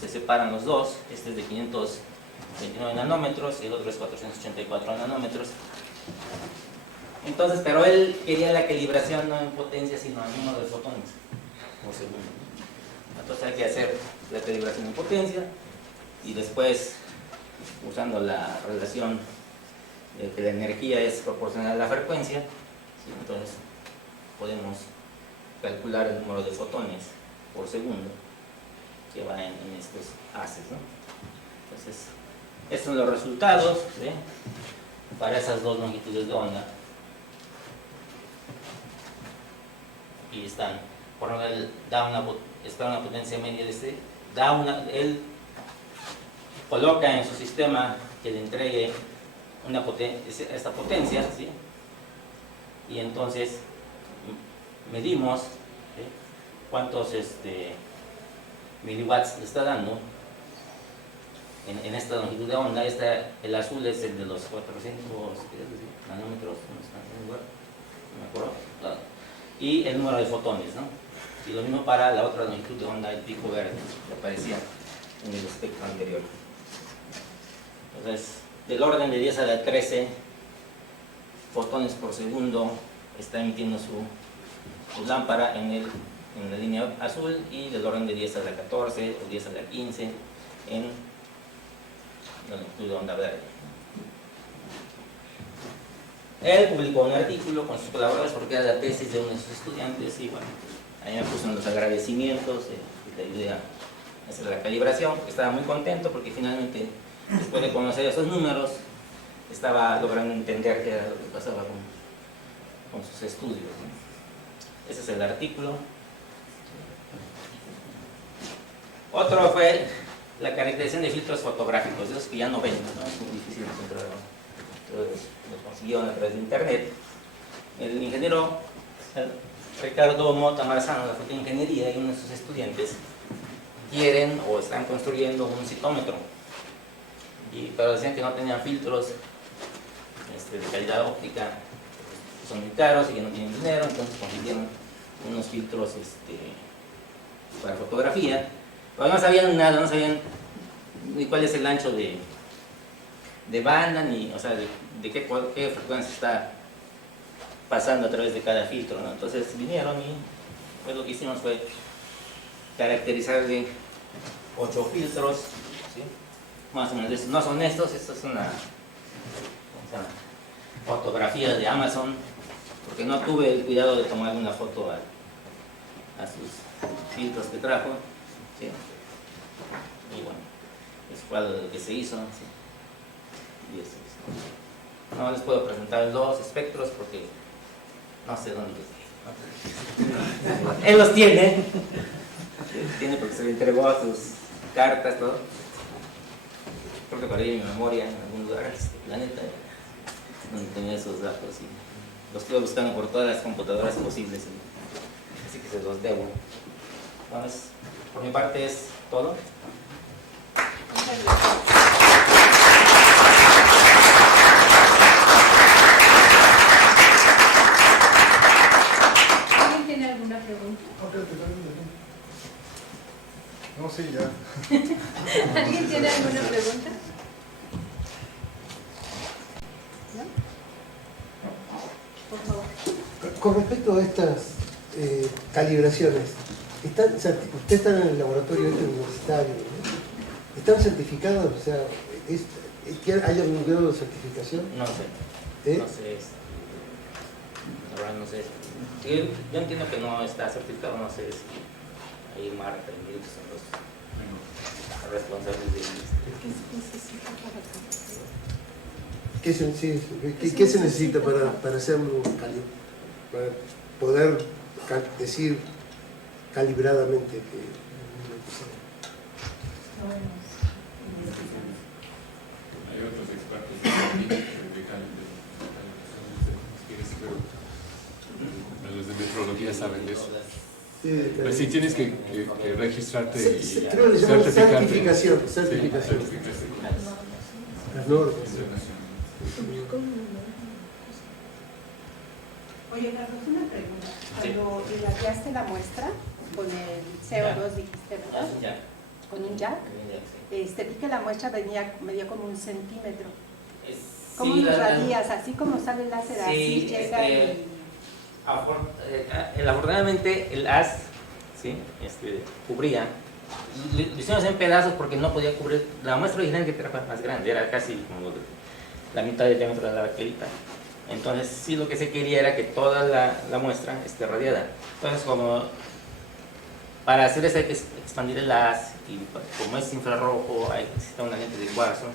se separan los dos. Este es de 529 nanómetros y el otro es 484 nanómetros. Entonces, pero él quería la calibración no en potencia, sino en número de fotones por segundo. Entonces hay que hacer la calibración en potencia y después, usando la relación de que la energía es proporcional a la frecuencia, ¿sí? Entonces podemos calcular el número de fotones por segundo que va en estos haces, ¿no? Entonces, estos son los resultados, ¿sí? Para esas 2 longitudes de onda. Aquí están. Por ejemplo, él espera una potencia media de él coloca en su sistema que le entregue esta potencia, ¿sí? Y entonces medimos, ¿sí? Cuántos miliwatts le está dando en esta longitud de onda. El azul es el de los 400 nanómetros, no me acuerdo, y el número de fotones, ¿no? Y lo mismo para la otra longitud de onda, el pico verde, que aparecía en el espectro anterior. Entonces, del orden de 10 a la 13 fotones por segundo está emitiendo su lámpara en la línea azul, y del orden de 10 a la 14 o 10 a la 15 en la longitud de onda verde. Él publicó un artículo con sus colaboradores porque era la tesis de uno de sus estudiantes, y bueno, ahí me puso en los agradecimientos y le ayudé a hacer la calibración. Estaba muy contento porque finalmente, después de conocer esos números, estaba logrando entender qué era lo que pasaba con sus estudios, ¿no? Ese es el artículo. Otro fue la caracterización de filtros fotográficos, esos que ya no ven, ¿no? Es muy difícil encontrarlo. Entonces, los consiguieron a través de internet. El ingeniero Ricardo Mota Marzano, de la Facultad de Ingeniería, y uno de sus estudiantes quieren o están construyendo un citómetro, pero decían que no tenían filtros de calidad óptica, son muy caros y que no tienen dinero. Entonces consiguieron unos filtros para fotografía, pero no sabían nada, no sabían ni cuál es el ancho de banda, ni, o sea, de qué frecuencia está pasando a través de cada filtro, ¿no? Entonces vinieron y pues lo que hicimos fue caracterizar de 8 filtros, ¿sí? Más o menos. No son estos es una fotografía de Amazon, porque no tuve el cuidado de tomar una foto a sus filtros que trajo, ¿sí? Y bueno, eso fue lo que se hizo, ¿sí? Y eso es. No les puedo presentar los espectros porque no sé dónde los tiene. Él los tiene. Tiene porque se le entregó a sus cartas, todo. Creo que para ir en mi memoria en algún lugar de este planeta donde tenía esos datos, y los estuve buscando por todas las computadoras posibles, así que se los debo. Entonces, por mi parte es todo. Muchas gracias. ¿Alguien tiene alguna pregunta? No, sí, ya. ¿Alguien tiene alguna pregunta? ¿No? Por favor. Con respecto a estas calibraciones, ustedes están en el laboratorio universitario, ¿no? ¿Están certificados? O sea, ¿hay algún grado de certificación? No sé. No sé. La verdad no sé. Yo entiendo que no está certificado, no sé si ahí Marta y Miguel son los responsables de ¿Qué se necesita para hacerlo para poder decir calibradamente que hay otros expertos que verifican pero saben de eso. Sí, Pues sí, tienes que registrarte y creo que le llaman certificarte. certificación. Sí, Certificación. certificación. Las normas. Oye, Carlos, una pregunta. Sí. Cuando irradiaste la muestra con el CO2, dijiste, ¿verdad? Ya. Con un jack, vi que la muestra medía como 1 centímetro. ¿Cómo Sí, lo irradias? Así como sale el láser, así Sí, llega y... Afortunadamente el haz, ¿sí? Cubría. Lo hicimos en pedazos porque no podía cubrir. La muestra original que era más grande, era casi como la mitad del diámetro de la baquelita. Entonces, sí, lo que se quería era que toda la muestra esté radiada. Entonces, como para hacer eso hay que expandir el haz, y como es infrarrojo, necesita una lente de cuarzo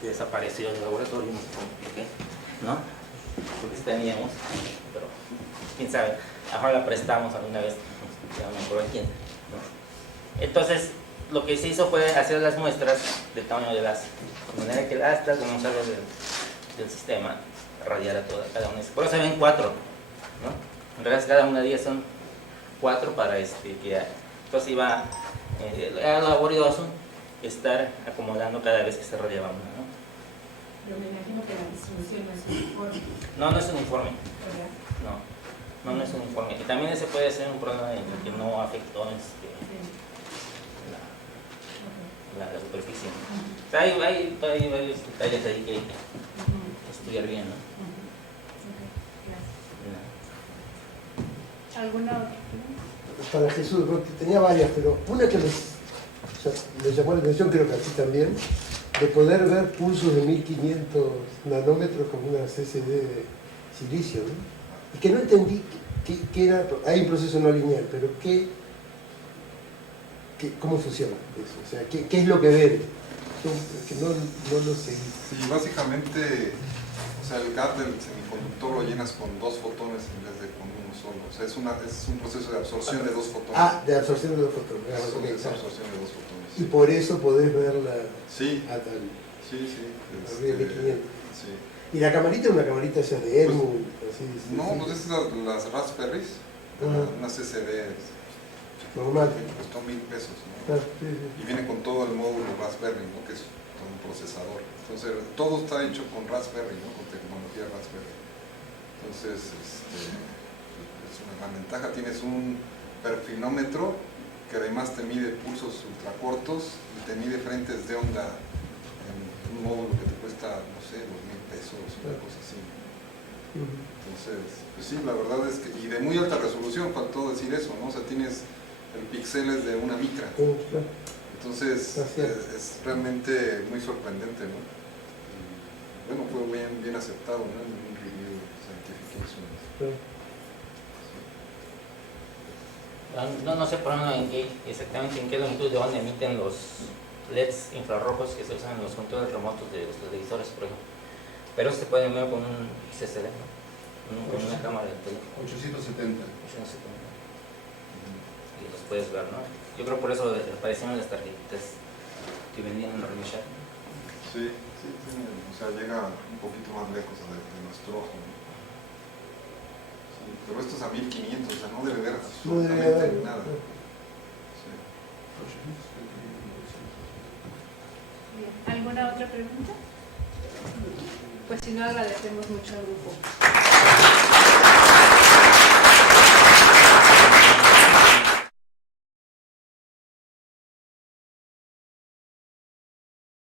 que desapareció del laboratorio, no sé por qué, ¿no? Porque teníamos, pero quién sabe, ahora la prestamos alguna vez, ya no me acuerdo a quién, ¿no? Entonces, lo que se hizo fue hacer las muestras del tamaño del haz, de manera que el haz, como sale del sistema, radiara toda cada una. Por eso se ven 4, ¿no? En realidad cada una de ellas son 4 para que entonces iba era laborioso estar acomodando cada vez que se radiaba una, ¿no? Yo me imagino que la distribución no es uniforme, No, no es uniforme, ¿verdad? no es uniforme. Y también ese puede ser un problema en el que no afectó la superficie. O sea, hay varios detalles ahí que estudiar bien, ¿no? ¿Alguna otra? Para Jesús, porque tenía varias, pero una que les llamó la atención, creo que a ti también, de poder ver pulsos de 1500 nanómetros con una CCD de silicio, ¿no? Y que no entendí qué era, hay un proceso no lineal, pero ¿cómo funciona eso? O sea, ¿qué es lo que ven? Que no lo seguí. Sí, básicamente, o sea, el gas del semiconductor lo llenas con 2 fotones en vez de con uno solo. O sea, es un proceso de absorción de 2 fotones. Ah, de absorción de 2 fotones. Es Ok, absorción de 2 fotones. y por eso podés verla Sí, a tal. sí. Arriba de 1500. Sí. Y la camarita es una camarita esa de Edmund, así. No, pues es las Raspberries, una CCD, normal. costó $1000, ¿no? Ah, sí. Y viene con todo el módulo Raspberry, ¿no? Que es todo un procesador. Entonces, todo está hecho con Raspberry, ¿no? Con tecnología Raspberry. Entonces, es una gran ventaja. Tienes un perfilómetro que además te mide pulsos ultracortos y te mide frentes de onda en un módulo que te cuesta, no sé, $2000, una cosa así. Entonces, pues sí, la verdad es que, y de muy alta resolución, faltó decir eso, ¿no? O sea, tienes el píxeles de una micra. Entonces, es realmente muy sorprendente, ¿no? Y, bueno, fue bien aceptado, ¿no? En un review científico. No sé por ejemplo exactamente en qué longitud de onda emiten los LEDs infrarrojos que se usan en los controles remotos de los televisores, por ejemplo. Pero se puede ver con un CCD, ¿no? Con una cámara de teléfono. 870. Y los puedes ver, ¿no? Yo creo por eso aparecieron las tarjetitas que vendían en la revista. Sí, o sea, llega un poquito más lejos de nuestro ojo, ¿no? Sí, pero esto es a 1500, o sea, no debe ver absolutamente nada. Sí. Bien. ¿Alguna otra pregunta? Pues si no, agradecemos mucho al grupo.